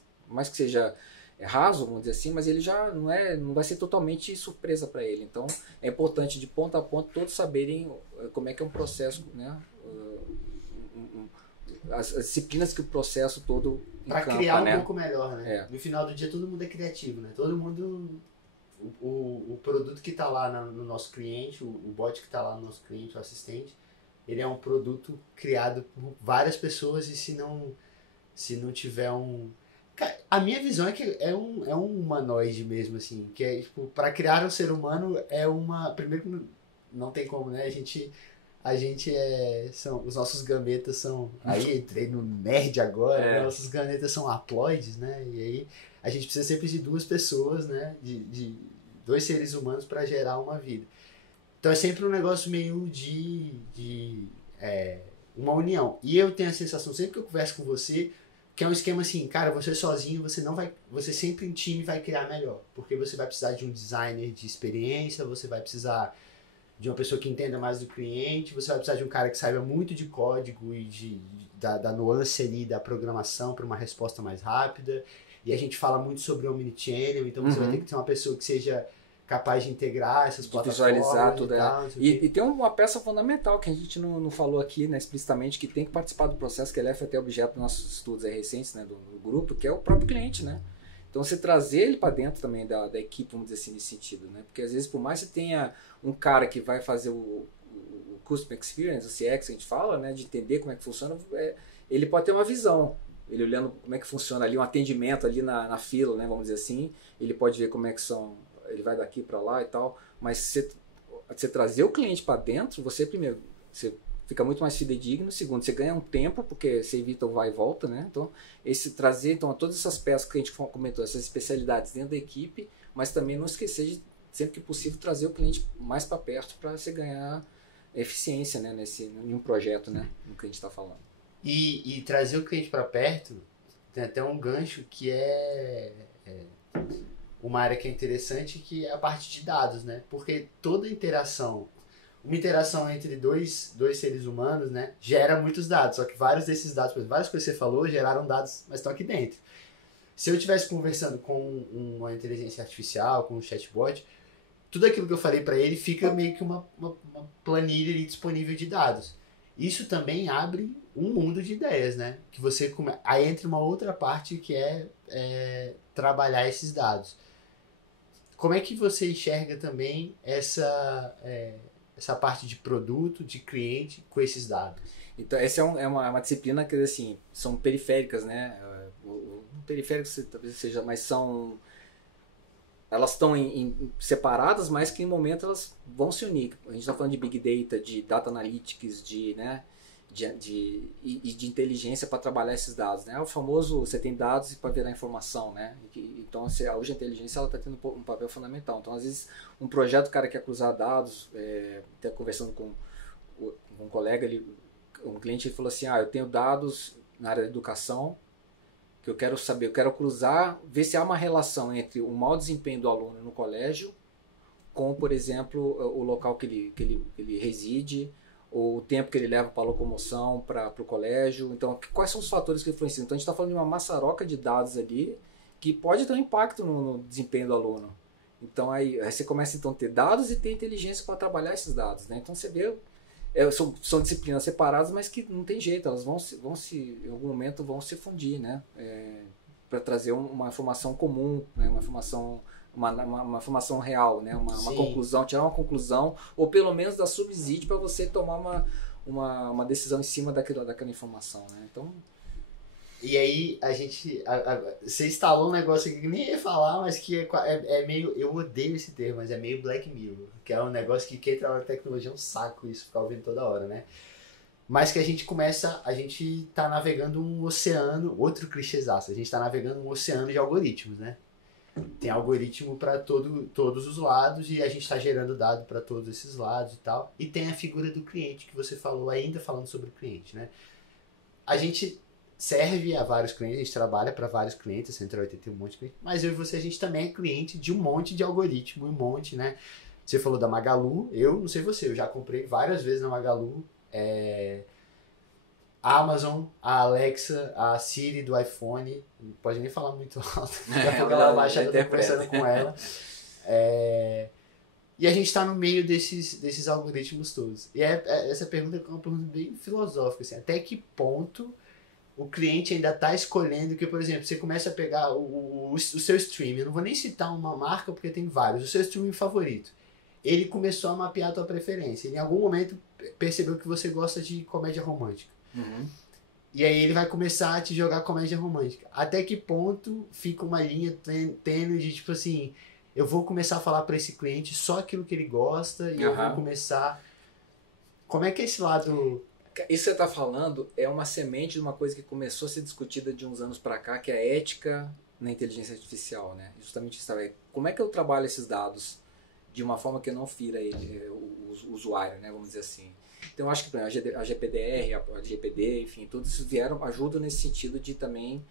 que seja raso, vamos dizer assim, mas ele já não vai ser totalmente surpresa para ele. Então, é importante de ponta a ponta todos saberem como é que é um processo, né? As disciplinas que o processo todo para criar um pouco melhor, né? No final do dia todo mundo é criativo, né? Todo mundo... O produto que está lá no nosso cliente, o bot que está lá no nosso cliente, o assistente, ele é um produto criado por várias pessoas e se não tiver um... A minha visão é que é um humanoide mesmo, assim, que é, tipo, para criar um ser humano primeiro, não tem como, né? Os nossos gametas são... Aí entrei no nerd agora, né? Nossos gametas são haploides, né? E aí a gente precisa sempre de duas pessoas, né? De dois seres humanos para gerar uma vida. Então é sempre um negócio meio de uma união. E eu tenho a sensação, sempre que eu converso com você, que é um esquema assim, cara, você sozinho, você sempre em time vai criar melhor. Porque você vai precisar de um designer de experiência, você vai precisar de uma pessoa que entenda mais do cliente, você vai precisar de um cara que saiba muito de código e da nuance ali da programação para uma resposta mais rápida. E a gente fala muito sobre omnichannel, então você vai ter que ter uma pessoa que seja capaz de integrar essas plataformas, visualizar tudo. E tem uma peça fundamental que a gente não falou aqui, né, explicitamente, que tem que participar do processo, que ele foi até objeto dos nossos estudos recentes, né, do grupo, que é o próprio cliente, né? Então você trazer ele para dentro também da equipe, vamos dizer assim, nesse sentido, né? Porque às vezes, por mais que tenha um cara que vai fazer o Customer Experience, o CX, a gente fala, né, de entender como é que funciona, ele pode ter uma visão. ele olhando como é que funciona ali um atendimento ali na fila, né, vamos dizer assim, ele pode ver como é que são, ele vai daqui para lá e tal, mas você trazer o cliente para dentro, você primeiro, você fica muito mais fidedigno, segundo, você ganha um tempo, porque você evita o vai e volta, né, então, trazer então todas essas peças que a gente comentou, essas especialidades dentro da equipe, mas também não esquecer de, sempre que possível, trazer o cliente mais para perto para você ganhar eficiência, né, em um projeto, né, no que a gente está falando. E trazer o cliente para perto tem até um gancho que é uma área que é interessante, que é a parte de dados, né? Porque toda interação, uma interação entre dois seres humanos, né, gera muitos dados, só que vários desses dados, por exemplo, várias coisas que você falou geraram dados, mas estão aqui dentro. Se eu estivesse conversando com uma inteligência artificial, com um chatbot, tudo aquilo que eu falei para ele fica meio que uma planilha ali disponível de dados. Isso também abre um mundo de ideias, né? Que você aí entra uma outra parte que é trabalhar esses dados. Como é que você enxerga também essa parte de produto, de cliente com esses dados? Então, essa é uma disciplina que, assim, são periféricas, né? Periféricas talvez seja, mas são... Elas estão separadas, mas que em momento elas vão se unir. A gente está falando de Big Data, de Data Analytics, de inteligência para trabalhar esses dados, né? O famoso, você tem dados para virar informação, né? Então, hoje a inteligência está tendo um papel fundamental. Então, às vezes, um projeto, o cara quer cruzar dados, até conversando com um colega, um cliente, ele falou assim, eu tenho dados na área da educação, que eu quero saber, eu quero cruzar, ver se há uma relação entre o mau desempenho do aluno no colégio com, por exemplo, o local que ele reside, ou o tempo que ele leva para a locomoção, para o colégio. Então, quais são os fatores que influenciam? Então, a gente está falando de uma maçaroca de dados ali que pode ter um impacto no desempenho do aluno. Então, aí você começa então, a ter dados e ter inteligência para trabalhar esses dados, né? Então, você vê... são disciplinas separadas, mas que não tem jeito, elas em algum momento vão se fundir, né? Para trazer uma informação comum, né? Uma informação real, né? Uma conclusão, tirar uma conclusão, ou pelo menos dar subsídio para você tomar uma decisão em cima daquela informação, né? Então... E aí, você instalou um negócio aqui que nem ia falar, mas que é meio... Eu odeio esse termo, mas é meio Black Mirror. Que é um negócio que quem trabalha com tecnologia é um saco isso, ficar ouvindo toda hora, né? Mas que a gente tá navegando um oceano, outro clichêzaço, a gente tá navegando um oceano de algoritmos, né? Tem algoritmo para todos os lados e a gente está gerando dado para todos esses lados e tal. E tem a figura do cliente que você falou, ainda falando sobre o cliente, né? A gente serve a vários clientes, a gente trabalha para vários clientes, a Central 80 tem um monte de clientes, mas eu e você, a gente também é cliente de um monte de algoritmo, um monte, né? Você falou da Magalu, eu não sei você, eu já comprei várias vezes na Magalu, a Amazon, a Alexa, a Siri do iPhone, não pode nem falar muito alto, daqui a pouco ela baixa, eu tô conversando com ela. E a gente está no meio desses algoritmos todos. E essa pergunta é uma pergunta bem filosófica, assim, até que ponto o cliente ainda está escolhendo, que, por exemplo, você começa a pegar o seu stream, eu não vou nem citar uma marca porque tem vários, o seu streaming favorito. Ele começou a mapear a tua preferência. Ele, em algum momento, percebeu que você gosta de comédia romântica. Uhum. E aí ele vai começar a te jogar comédia romântica. Até que ponto fica uma linha tênue de, tipo assim, eu vou começar a falar para esse cliente só aquilo que ele gosta e eu vou começar... Como é que é esse lado... Isso que você está falando é uma semente de uma coisa que começou a ser discutida de uns anos para cá, que é a ética na inteligência artificial, né? Justamente isso. Como é que eu trabalho esses dados de uma forma que eu não fira o usuário, né? Vamos dizer assim. Então, eu acho que a GPDR, a GPD, enfim, todos isso ajudam nesse sentido de também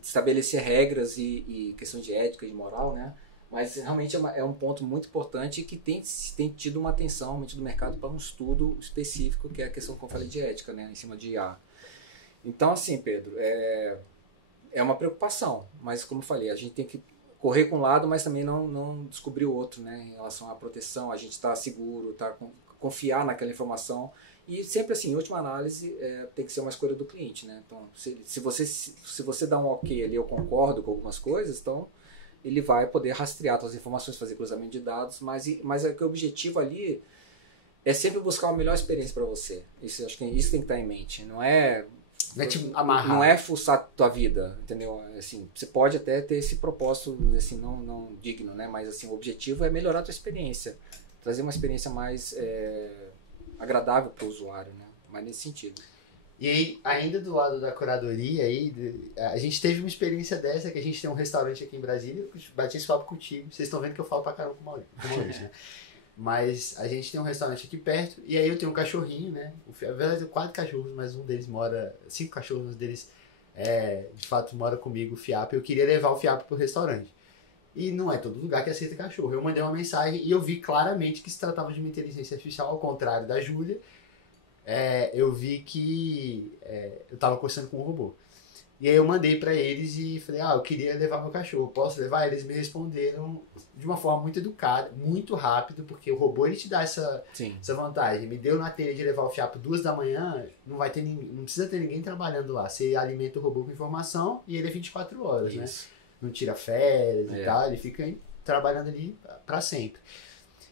estabelecer regras e questões de ética e de moral, né? Mas realmente é um ponto muito importante que tem tido uma atenção realmente do mercado para um estudo específico, que é a questão, como eu falei, de ética, né, em cima de IA. Então, assim, Pedro, é uma preocupação, mas como eu falei, a gente tem que correr com um lado, mas também não descobrir o outro, né, em relação à proteção, a gente está seguro, confiar naquela informação. E sempre assim, em última análise, tem que ser uma escolha do cliente, né? Então, se você dá um ok ali, eu concordo com algumas coisas, então ele vai poder rastrear suas informações, fazer cruzamento de dados, mas o objetivo ali é sempre buscar uma melhor experiência para você. Acho que isso tem que estar em mente. Não é Não é tipo amarrar. Não é fuçar tua vida, entendeu? Assim, você pode até ter esse propósito, assim, não digno, né? Mas assim, o objetivo é melhorar a tua experiência. Trazer uma experiência mais agradável para o usuário, né? Mas nesse sentido. E aí, ainda do lado da curadoria, aí, a gente teve uma experiência dessa, que a gente tem um restaurante aqui em Brasília, eu bati esse papo contigo, vocês estão vendo que eu falo pra caramba com o Maurício, né? Mas a gente tem um restaurante aqui perto, e aí eu tenho um cachorrinho, né? Na verdade, eu tenho 4 cachorros, mas um deles mora... 5 cachorros, um deles, de fato, mora comigo, o Fiapo. Eu queria levar o Fiapo pro restaurante. E não é todo lugar que aceita cachorro. Eu mandei uma mensagem e eu vi claramente que se tratava de uma inteligência artificial, ao contrário da Júlia. Eu vi que eu tava conversando com um robô. E aí eu mandei pra eles e falei, eu queria levar meu cachorro, posso levar? Eles me responderam de uma forma muito educada, muito rápido, porque o robô ele te dá essa vantagem. Me deu na telha de levar o Fiapo 2 da manhã, não precisa ter ninguém trabalhando lá. Você alimenta o robô com informação e ele é 24 horas, né? Não tira férias e tal, ele fica trabalhando ali pra sempre.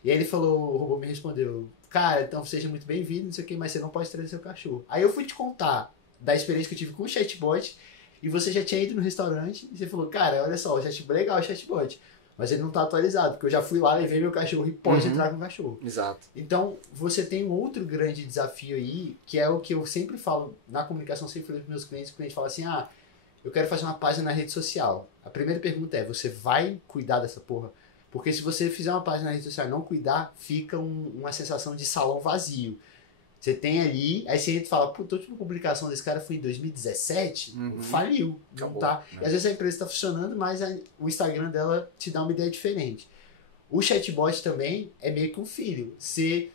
E aí o robô me respondeu, cara, então seja muito bem-vindo, não sei o que, mas você não pode trazer seu cachorro. Aí eu fui te contar da experiência que eu tive com o chatbot, e você já tinha ido no restaurante, e você falou, cara, olha só, legal o chatbot, mas ele não tá atualizado, porque eu já fui lá, levei meu cachorro e pode entrar com o cachorro. Exato. Então, você tem um outro grande desafio aí, que é o que eu sempre falo, na comunicação, sempre falei para meus clientes, o cliente fala assim, eu quero fazer uma página na rede social. A primeira pergunta é, você vai cuidar dessa porra? Porque se você fizer uma página na rede social e não cuidar, fica uma sensação de salão vazio. Você tem ali, aí você entra e fala, a última publicação desse cara foi em 2017, faliu. Não tá. E às vezes a empresa está funcionando, mas o Instagram dela te dá uma ideia diferente. O chatbot também é meio que um filho. Se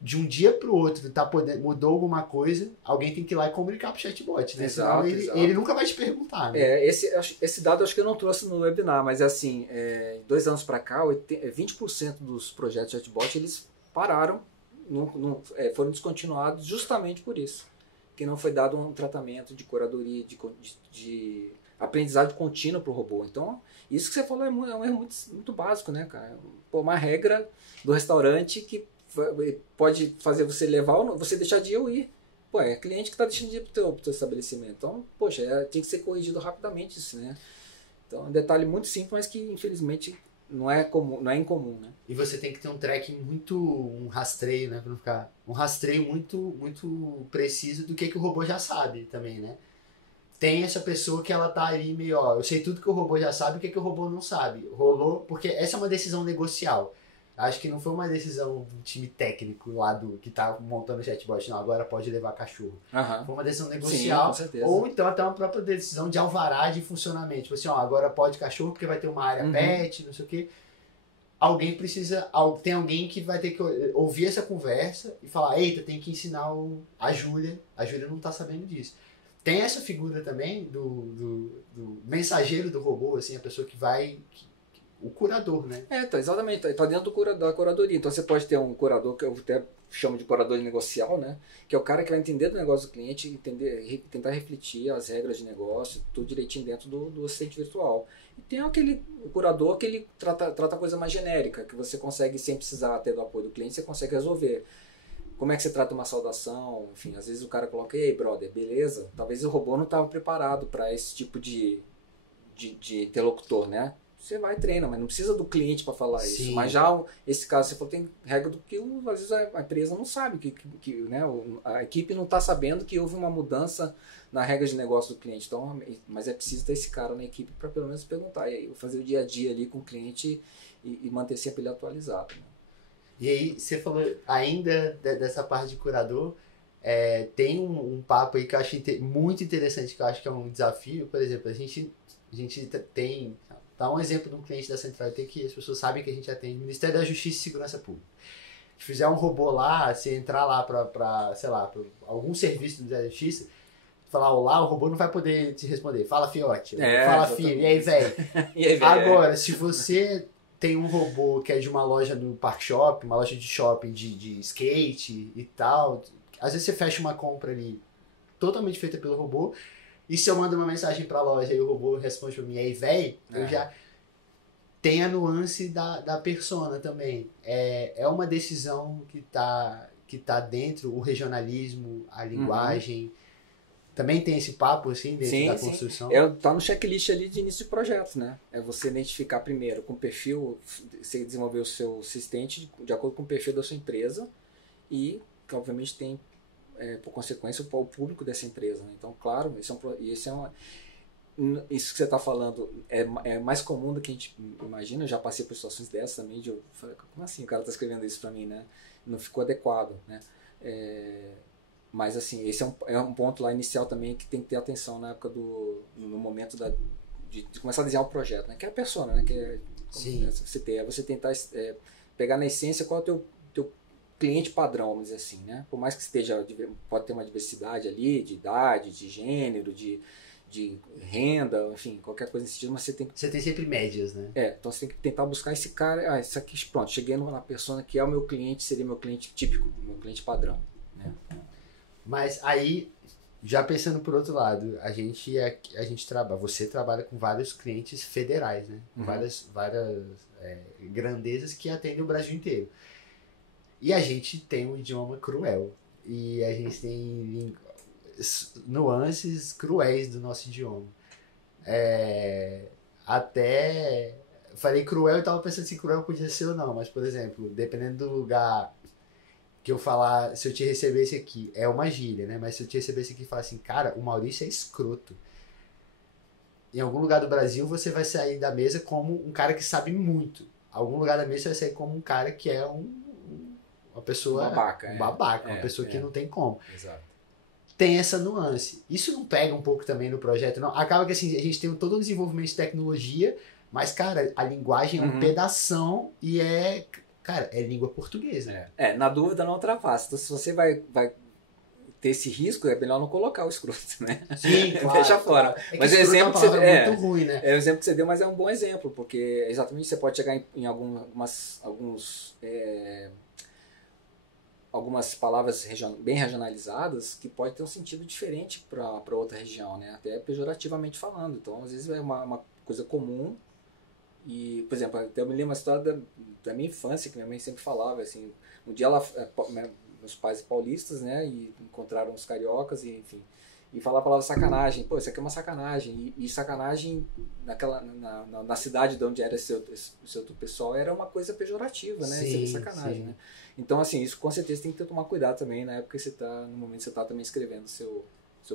de um dia para o outro mudou alguma coisa, alguém tem que ir lá e comunicar pro chatbot, né? Exato, Senão ele nunca vai te perguntar, né? Esse dado eu acho que eu não trouxe no webinar, mas assim, 2 anos para cá, 20% dos projetos de chatbot, eles pararam, foram descontinuados justamente por isso. Que não foi dado um tratamento de curadoria, de aprendizado contínuo para o robô. Então, isso que você falou é um erro muito, muito básico, né, cara? Pô, uma regra do restaurante que pode fazer você levar ou você deixar de ir ou ir. Pô, é cliente que está deixando de ir pro teu estabelecimento. Então, poxa, tem que ser corrigido rapidamente isso, né? Então, é um detalhe muito simples, mas que infelizmente não é incomum, né? E você tem que ter um tracking um rastreio, né, para não ficar um rastreio muito muito preciso do que o robô já sabe também, né? Tem essa pessoa que ela tá ali meio, eu sei tudo que o robô já sabe, o que o robô não sabe. Rolou, porque essa é uma decisão negocial. Acho que não foi uma decisão do time técnico lá que tá montando o chatbot, não, agora pode levar cachorro. Foi uma decisão negocial. Sim, com certeza. Ou então até uma própria decisão de alvará de funcionamento. Tipo assim, agora pode cachorro porque vai ter uma área pet, não sei o quê. Tem alguém que vai ter que ouvir essa conversa e falar, eita, tem que ensinar a Júlia. A Júlia não tá sabendo disso. Tem essa figura também do mensageiro do robô, assim, a pessoa que vai... o curador, né? Exatamente, tá dentro da curadoria. Então você pode ter um curador, que eu até chamo de curador negocial, né? Que é o cara que vai entender do negócio do cliente, tentar refletir as regras de negócio, tudo direitinho dentro do assistente virtual. E tem aquele curador que ele trata a coisa mais genérica, que você consegue, sem precisar ter do apoio do cliente, você consegue resolver. Como é que você trata uma saudação? Enfim, às vezes o cara coloca, ei, brother, beleza? Talvez o robô não estava preparado para esse tipo de interlocutor, né? Você vai e treina, mas não precisa do cliente para falar isso. Mas já esse caso, você falou, tem regra do que às vezes a empresa não sabe, né, a equipe não está sabendo que houve uma mudança na regra de negócio do cliente. Então, mas é preciso ter esse cara na equipe para pelo menos perguntar. E aí, fazer o dia a dia ali com o cliente e manter sempre ele atualizado. Né? E aí, você falou ainda dessa parte de curador, tem um papo aí que eu acho muito interessante, que eu acho que é um desafio. Por exemplo, a gente tem... Dá um exemplo de um cliente da Central IT que as pessoas sabem que a gente atende, Ministério da Justiça e Segurança Pública. Se fizer um robô lá, se entrar lá para sei lá, pra algum serviço do Ministério da Justiça, falar olá, o robô não vai poder te responder. Fala, fiote. Fala, filho. E aí, velho? Agora, se você tem um robô que é de uma loja do Park Shop, uma loja de shopping de skate e tal, às vezes você fecha uma compra ali totalmente feita pelo robô. E se eu mando uma mensagem pra loja e o robô responde pra mim, aí, véi, eu já... Tem a nuance da persona também. É uma decisão que tá dentro, o regionalismo, a linguagem. Também tem esse papo, assim, dentro Sim, da sim. construção? Tá no checklist ali de início de projeto, né? É você identificar primeiro com o perfil, você desenvolver o seu assistente de acordo com o perfil da sua empresa e, que obviamente, tem, por consequência, o público dessa empresa, né? Então, claro, isso que você está falando é mais comum do que a gente imagina. Eu já passei por situações dessas também, eu falei, como assim o cara está escrevendo isso para mim, né? Não ficou adequado, né? Mas, assim, esse é um ponto lá inicial também que tem que ter atenção na época no momento de começar a desenhar o projeto, né? Que é a persona, né? Sim. Você tentar pegar na essência qual é o teu cliente padrão, vamos dizer assim, né? Por mais que pode ter uma diversidade ali, de idade, de gênero, de renda, enfim, qualquer coisa nesse sentido, mas Você tem sempre médias, né? então você tem que tentar buscar esse cara, isso aqui, pronto, cheguei na persona que é o meu cliente, seria meu cliente típico, meu cliente padrão, né? Mas aí, já pensando por outro lado, você trabalha com vários clientes federais, né? Uhum. Várias grandezas que atendem o Brasil inteiro. E a gente tem um idioma cruel. E a gente tem nuances cruéis do nosso idioma. Até falei cruel e tava pensando se cruel podia ser ou não, mas, por exemplo, dependendo do lugar que eu falar, se eu te recebesse aqui, é uma gíria, né? Mas se eu te recebesse aqui e falar assim, cara, o Maurício é escroto. Em algum lugar do Brasil você vai sair da mesa como um cara que sabe muito. Em algum lugar da mesa você vai sair como um cara que é uma pessoa... Um babaca. Uma pessoa que não tem como. Exato. Tem essa nuance. Isso não pega um pouco também no projeto, não? Acaba que assim, a gente tem todo um desenvolvimento de tecnologia, mas, cara, a linguagem é um pedação e cara, é língua portuguesa. Na dúvida não ultrapassa. Então, se você vai ter esse risco, é melhor não colocar o escroto, né? Sim, claro. Deixa fora. Mas o exemplo que você deu é muito ruim, né? É o exemplo que você deu, mas é um bom exemplo, porque exatamente você pode chegar em algumas palavras bem regionalizadas que pode ter um sentido diferente para outra região, né? Até pejorativamente falando. Então, às vezes é uma coisa comum. E, por exemplo, até eu me lembro uma história da minha infância, que minha mãe sempre falava, assim, um dia meus pais paulistas, né, e encontraram os cariocas, e enfim, e falava a palavra sacanagem. Pô, isso aqui é uma sacanagem. E sacanagem, na cidade de onde era esse outro pessoal, era uma coisa pejorativa, né? Sim, isso é sacanagem, né? Então, assim, isso com certeza tem que tomar cuidado também na época que no momento que você está também escrevendo o seu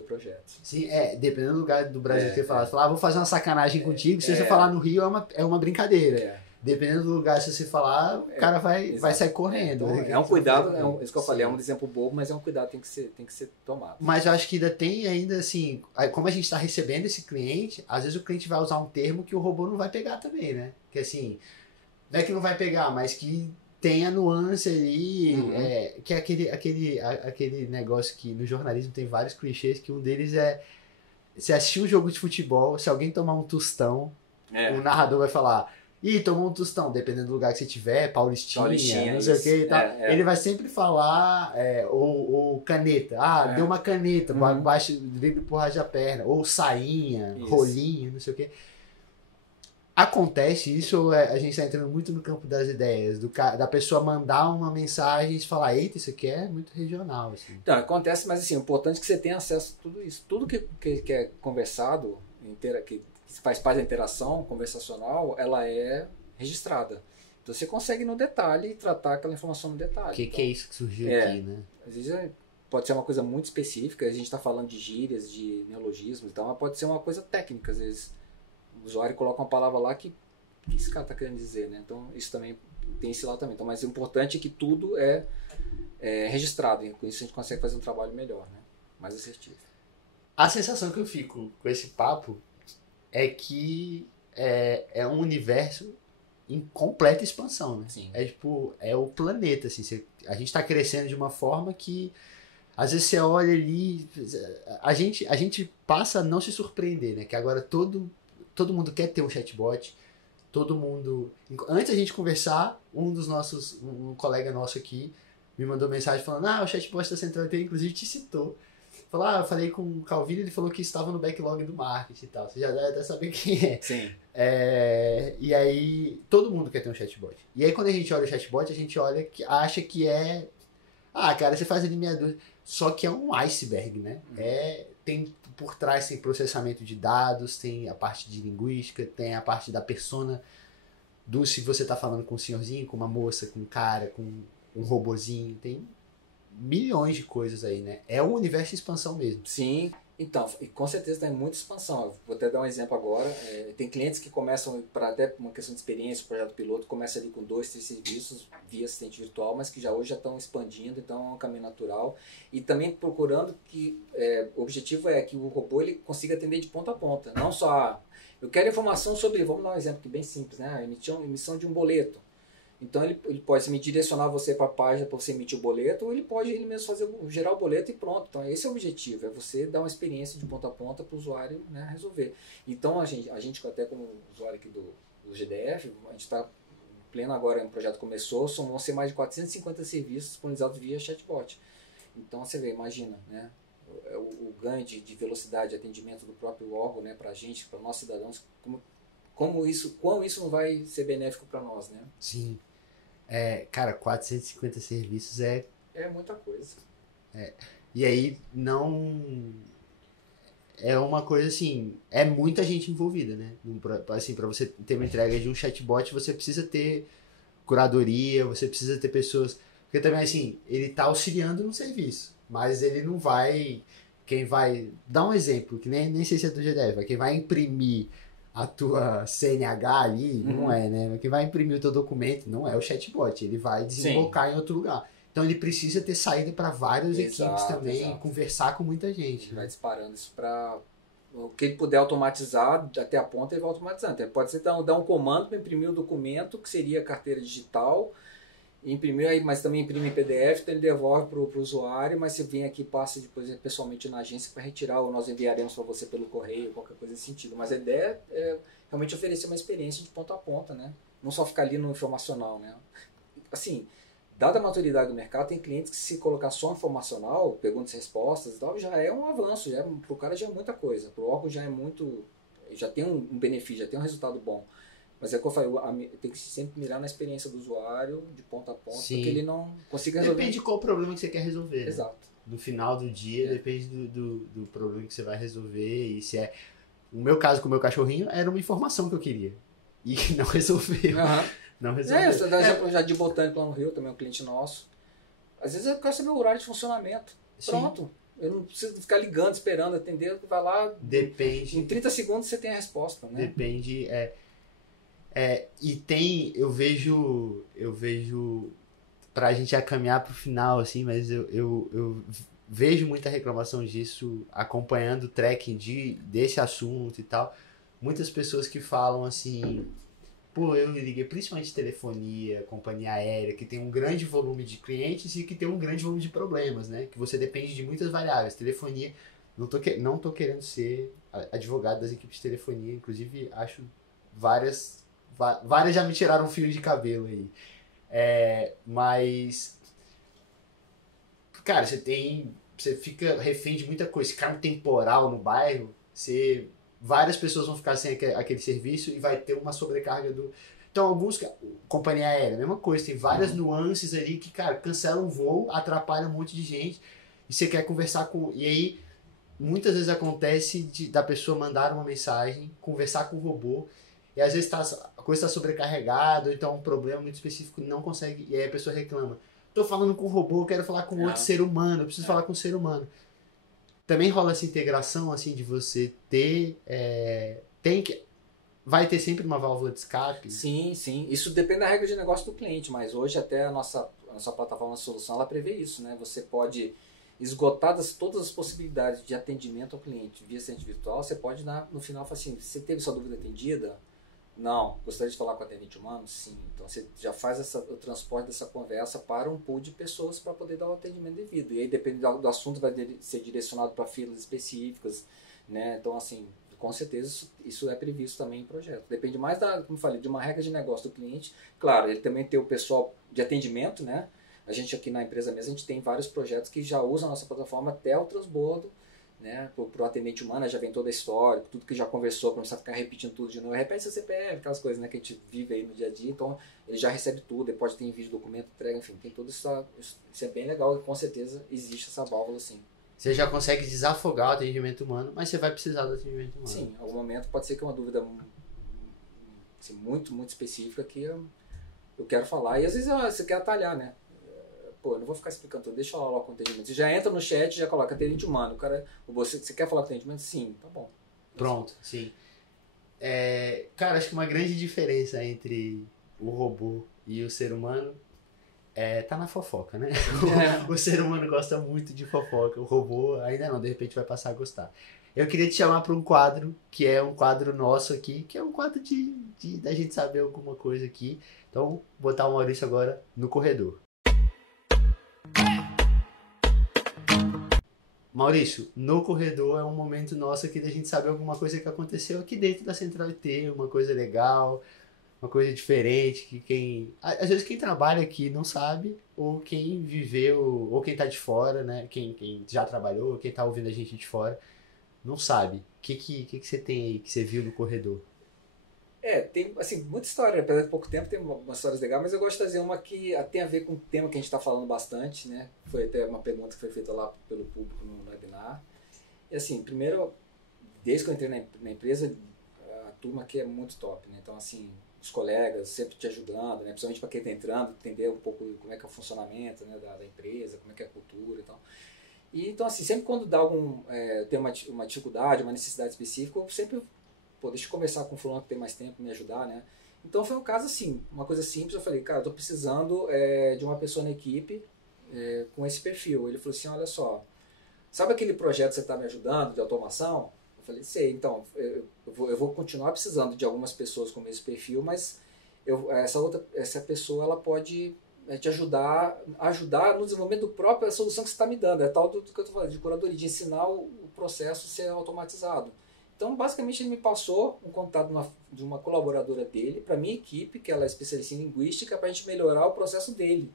projeto. Sim, dependendo do lugar do Brasil que você falar, vou fazer uma sacanagem contigo, se você falar no Rio é uma brincadeira. Dependendo do lugar, se você falar, o cara vai sair correndo. Então, é um cuidado, isso que eu falei, é um exemplo bobo, mas é um cuidado que tem que ser tomado. Mas eu acho que ainda assim, como a gente está recebendo esse cliente, às vezes o cliente vai usar um termo que o robô não vai pegar também, né? Que assim, não é que não vai pegar, mas que tem a nuance ali, que é aquele negócio que no jornalismo tem vários clichês, que um deles é se assistir um jogo de futebol, se alguém tomar um tostão, o narrador vai falar, tomou um tostão, dependendo do lugar que você tiver, Paulistinha não sei o que e tal. Ele vai sempre falar, ou caneta, deu uma caneta, baixo, drible por baixo da perna, ou sainha, rolinho, não sei o que. Acontece isso, ou a gente está entrando muito no campo das ideias, da pessoa mandar uma mensagem e falar, eita, isso aqui é muito regional. Assim. Então, acontece, mas assim, o importante é que você tenha acesso a tudo isso. Tudo que é conversado, que faz parte da interação conversacional, ela é registrada. Então você consegue no detalhe tratar aquela informação no detalhe. Que é isso que surgiu aqui, né? Às vezes pode ser uma coisa muito específica, a gente está falando de gírias, de neologismos, então, mas pode ser uma coisa técnica, às vezes. O usuário coloca uma palavra lá que esse cara está querendo dizer, né? Então, isso também tem esse lado também. Então, mas o importante é que tudo é registrado. E com isso a gente consegue fazer um trabalho melhor, né? Mais assertivo. A sensação que eu fico com esse papo é que é um universo em completa expansão, né? Sim. É o planeta, assim. A gente está crescendo de uma forma que às vezes você olha ali, a gente passa a não se surpreender, né? Que agora todo mundo quer ter um chatbot, todo mundo... Antes da gente conversar, um colega nosso aqui me mandou mensagem falando, o chatbot da Central T, inclusive, te citou. Falou, eu falei com o Calvino, ele falou que estava no backlog do marketing e tal. Você já deve até saber quem é. Sim. E aí, todo mundo quer ter um chatbot. E aí, quando a gente olha o chatbot, a gente acha que cara, você faz ali meia dúzia. Só que é um iceberg, né? tem por trás tem processamento de dados, tem a parte de linguística, tem a parte da persona, se você tá falando com um senhorzinho, com uma moça, com um cara, com um robozinho, tem milhões de coisas aí, né? É um universo de expansão mesmo. Sim, então, e com certeza tem muita expansão. Eu vou até dar um exemplo agora. Tem clientes que começam, para até uma questão de experiência, o projeto piloto começa ali com 2, 3 serviços via assistente virtual, mas que hoje já estão expandindo, então é um caminho natural. E também procurando que o objetivo é que o robô ele consiga atender de ponta a ponta. Não só, eu quero informação sobre, vamos dar um exemplo aqui bem simples, né? A emissão de um boleto. Então ele pode me direcionar você para a página para você emitir o boleto, ou ele pode ele mesmo gerar o boleto e pronto. Então esse é o objetivo, é você dar uma experiência de ponta a ponta para o usuário, né, resolver. Então a gente até como usuário aqui do GDF, a gente está pleno agora, o projeto começou, vão ser mais de 450 serviços disponibilizados via chatbot. Então você vê, imagina, né, o ganho de velocidade de atendimento do próprio órgão, né, para a gente, para nossos cidadãos, quão isso não vai ser benéfico para nós, né? Sim. Cara, 450 serviços é muita coisa. E aí não é uma coisa assim, é muita gente envolvida, né? Assim, para você ter uma entrega de um chatbot, você precisa ter curadoria, você precisa ter pessoas, porque também assim, ele tá auxiliando no serviço, mas ele não vai, quem vai dar um exemplo, que nem sei se é do GDF, mas quem vai imprimir a tua CNH ali, não é, né? Quem vai imprimir o teu documento não é o chatbot, ele vai desembocar em outro lugar. Então ele precisa ter saída para várias equipes também, conversar com muita gente. Ele vai disparando isso para o que ele puder automatizar até a ponta, ele vai automatizando. Ele pode ser dar um comando para imprimir o documento, que seria a carteira digital, imprimir, mas também imprime em PDF, então ele devolve para o usuário, mas você vem aqui e passa depois pessoalmente na agência para retirar, ou nós enviaremos para você pelo correio, qualquer coisa nesse sentido. Mas a ideia é realmente oferecer uma experiência de ponta a ponta, né? Não só ficar ali no informacional, né? Assim, dada a maturidade do mercado, tem clientes que se colocar só informacional, perguntas e respostas e tal, já é um avanço, para o cara já é muita coisa, para o órgão já é muito, já tem um benefício, já tem um resultado bom. Mas é o que eu falei, tem que sempre mirar na experiência do usuário, de ponta a ponta, para que ele não consiga resolver. Depende de qual problema que você quer resolver. Exato. Né? No final do dia, depende do problema que você vai resolver. E se é. No meu caso com o meu cachorrinho, era uma informação que eu queria. E não resolveu. Não resolveu. Já de botânico lá no Rio, também é um cliente nosso. Às vezes eu quero saber o horário de funcionamento. Pronto. Eu não preciso ficar ligando, esperando, atender. Vai lá. Depende. Em 30 segundos você tem a resposta. Né? Depende. E tem, eu vejo pra gente já caminhar pro final, assim, mas eu vejo muita reclamação disso, acompanhando o tracking desse assunto e tal. Muitas pessoas que falam assim, pô, eu liguei principalmente telefonia, companhia aérea, que tem um grande volume de clientes e que tem um grande volume de problemas, né? Que você depende de muitas variáveis. Telefonia, não tô querendo ser advogado das equipes de telefonia, inclusive acho várias já me tiraram um fio de cabelo aí. Mas, cara, você fica refém de muita coisa. Se cai um temporal no bairro, várias pessoas vão ficar sem aquele serviço e vai ter uma sobrecarga do... Então, companhia aérea, mesma coisa, tem várias nuances ali que, cara, cancela um voo, atrapalha um monte de gente e você quer conversar com... E aí, muitas vezes acontece da pessoa mandar uma mensagem, conversar com o robô, e às vezes a coisa está sobrecarregada, ou então um problema muito específico não consegue, e aí a pessoa reclama. Tô falando com um robô, eu quero falar com outro ser humano, eu preciso falar com um ser humano. Também rola essa integração, assim, de você ter... vai ter sempre uma válvula de escape? Sim. Isso depende da regra de negócio do cliente, mas hoje até a nossa plataforma de solução, ela prevê isso, né? Você pode esgotar todas as possibilidades de atendimento ao cliente via assistente virtual, você pode, no final, falar assim, você teve sua dúvida atendida? Não. Gostaria de falar com o atendente humano? Sim. Então você já faz o transporte dessa conversa para um pool de pessoas para poder dar o atendimento devido. E aí, dependendo do assunto, vai ser direcionado para filas específicas, né? Então, assim, com certeza isso é previsto também em projeto. Depende mais como eu falei, de uma regra de negócio do cliente. Claro, ele também tem o pessoal de atendimento, né? A gente aqui na empresa mesmo, a gente tem vários projetos que já usam a nossa plataforma até o transbordo, né, para o atendente humano, já vem toda a história, tudo que já conversou, para não precisar ficar repetindo tudo de novo. Repete seu CPF, aquelas coisas, né, que a gente vive aí no dia a dia. Então, ele já recebe tudo, ele pode ter em vídeo, documento, entrega, enfim, tem tudo isso. Isso é bem legal e com certeza existe essa válvula, sim. Você já consegue desafogar o atendimento humano, mas você vai precisar do atendimento humano. Sim, em algum momento pode ser que é uma dúvida assim, muito, muito específica que eu quero falar. E às vezes você quer atalhar, né? Pô, eu não vou ficar explicando tudo, deixa eu falar com o atendimento. Você já entra no chat, já coloca atendimento humano. O cara, você quer falar com atendimento? Sim, tá bom. Pronto, sim. Cara, acho que uma grande diferença entre o robô e o ser humano tá na fofoca, né? O ser humano gosta muito de fofoca, o robô ainda não, de repente vai passar a gostar. Eu queria te chamar para um quadro, que é um quadro nosso aqui, que é um quadro da gente saber alguma coisa aqui. Então, vou botar o Maurício agora no corredor. Maurício, no corredor é um momento nosso aqui da gente saber alguma coisa que aconteceu aqui dentro da Central IT, uma coisa legal, uma coisa diferente, que às vezes quem trabalha aqui não sabe, ou quem viveu, ou quem tá de fora, né? Quem já trabalhou, quem tá ouvindo a gente de fora, não sabe. O que você tem aí, que você viu no corredor? Tem, assim, muita história, apesar de pouco tempo, tem umas histórias legais, mas eu gosto de trazer uma que tem a ver com o tema que a gente está falando bastante, né? Foi até uma pergunta que foi feita lá pelo público no webinar. E assim, primeiro, desde que eu entrei na empresa, a turma aqui é muito top, né? Então, assim, os colegas sempre te ajudando, né? Principalmente para quem está entrando, entender um pouco como é que é o funcionamento, né, da empresa, como é que é a cultura e tal. E, então, assim, sempre quando dá tem uma dificuldade, uma necessidade específica, eu sempre, pô, deixa eu conversar com o fulano que tem mais tempo, me ajudar, né? Então foi um caso assim, uma coisa simples, eu falei, cara, eu tô precisando de uma pessoa na equipe com esse perfil. Ele falou assim, olha só, sabe aquele projeto que você está me ajudando de automação? Eu falei, sei, então, eu vou continuar precisando de algumas pessoas com esse perfil, mas essa pessoa ela pode te ajudar no desenvolvimento do próprio solução que você está me dando. É tal do que eu estou falando, de curadoria, de ensinar o processo a ser automatizado. Então, basicamente, ele me passou um contato de uma colaboradora dele para minha equipe, que ela é especialista em linguística, para a gente melhorar o processo dele.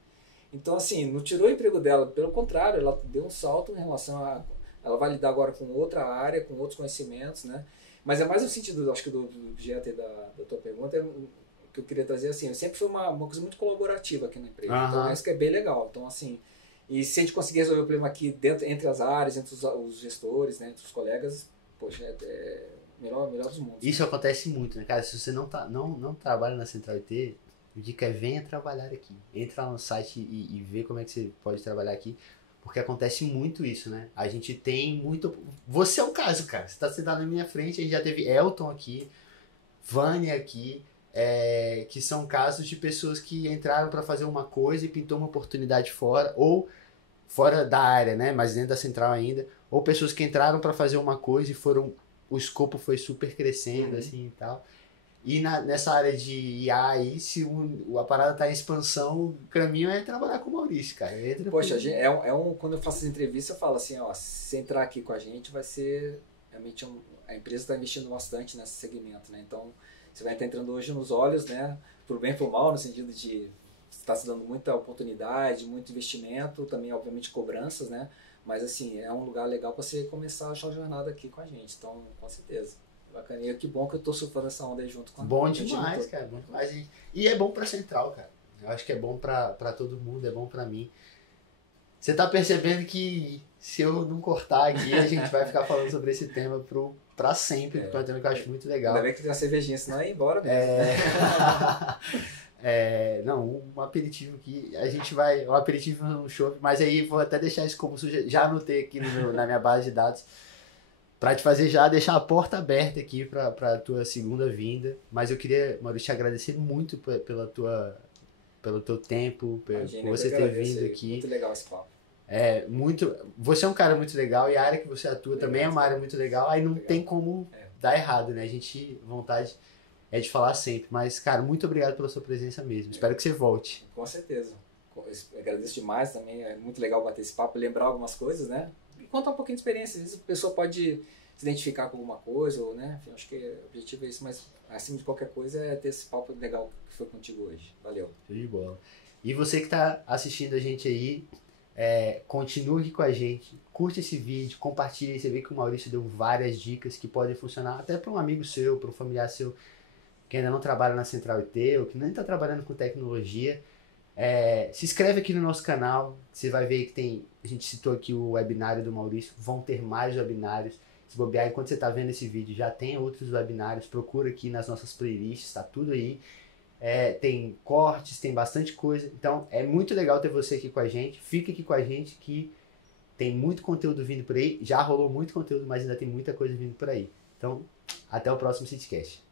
Então, assim, não tirou o emprego dela, pelo contrário, ela deu um salto em relação a... Ela vai lidar agora com outra área, com outros conhecimentos, né? Mas é mais no sentido, acho que do objeto da tua pergunta, que eu queria trazer, assim, sempre foi uma coisa muito colaborativa aqui na empresa. Uhum. Então, isso que é bem legal. Então, assim, e se a gente conseguir resolver o problema aqui entre as áreas, entre os gestores, né, entre os colegas, poxa, melhor dos mundos. Isso acontece muito, né, cara? Se você não trabalha na Central IT, a dica é venha trabalhar aqui. Entra lá no site e vê como é que você pode trabalhar aqui. Porque acontece muito isso, né? A gente tem muito... Você é o caso, cara. Você tá sentado na minha frente, a gente já teve Elton aqui, Vânia aqui, que são casos de pessoas que entraram para fazer uma coisa e pintou uma oportunidade fora, ou fora da área, né? Mas dentro da Central ainda. Ou pessoas que entraram para fazer uma coisa e o escopo foi super crescendo, assim, e tal. E nessa área de IA aí, se a parada tá em expansão, o caminho é trabalhar com o Maurício, cara. Poxa, quando eu faço as entrevistas, eu falo assim, ó, se entrar aqui com a gente, vai ser realmente a empresa está investindo bastante nesse segmento, né? Então, você vai estar entrando hoje nos olhos, né? Pro bem e pro mal, no sentido de está se dando muita oportunidade, muito investimento, também, obviamente, cobranças, né? Mas, assim, é um lugar legal para você começar a achar a jornada aqui com a gente. Então, com certeza. Bacana. E que bom que eu tô surfando essa onda aí junto com a gente. Bom demais, cara. Bom demais. E é bom pra Central, cara. Eu acho que é bom pra todo mundo, é bom pra mim. Você tá percebendo que se eu não cortar aqui, a gente vai ficar falando sobre esse tema pra sempre, porque é um tema que eu acho muito legal. Ainda bem que tem uma cervejinha, senão ia embora mesmo. Não, um aperitivo aqui, a gente vai, um aperitivo no show, mas aí vou até deixar isso como já anotei aqui na minha base de dados, pra te fazer já deixar a porta aberta aqui pra tua segunda vinda, mas eu queria, Maurício, te agradecer muito pelo teu tempo, por você ter vindo aqui. Muito legal esse papo. Você é um cara muito legal e a área que você atua também é uma área muito legal, aí não tem como dar errado, né? Vontade é de falar sempre, mas, cara, muito obrigado pela sua presença mesmo, espero que você volte. Com certeza, eu agradeço demais também, é muito legal bater esse papo, lembrar algumas coisas, né? E contar um pouquinho de experiência, às vezes a pessoa pode se identificar com alguma coisa, ou, né? Enfim, acho que o objetivo é isso, mas acima de qualquer coisa é ter esse papo legal que foi contigo hoje. Valeu. Show de bola. E você que tá assistindo a gente aí, continue aqui com a gente, curte esse vídeo, compartilhe, você vê que o Maurício deu várias dicas que podem funcionar até para um amigo seu, para um familiar seu que ainda não trabalha na Central IT ou que nem está trabalhando com tecnologia. Se inscreve aqui no nosso canal, você vai ver que a gente citou aqui o webinário do Maurício, vão ter mais webinários. Se bobear, enquanto você está vendo esse vídeo, já tem outros webinários, procura aqui nas nossas playlists, tá tudo aí. Tem cortes, tem bastante coisa, então é muito legal ter você aqui com a gente. Fica aqui com a gente que tem muito conteúdo vindo por aí, já rolou muito conteúdo, mas ainda tem muita coisa vindo por aí. Então, até o próximo CityCast.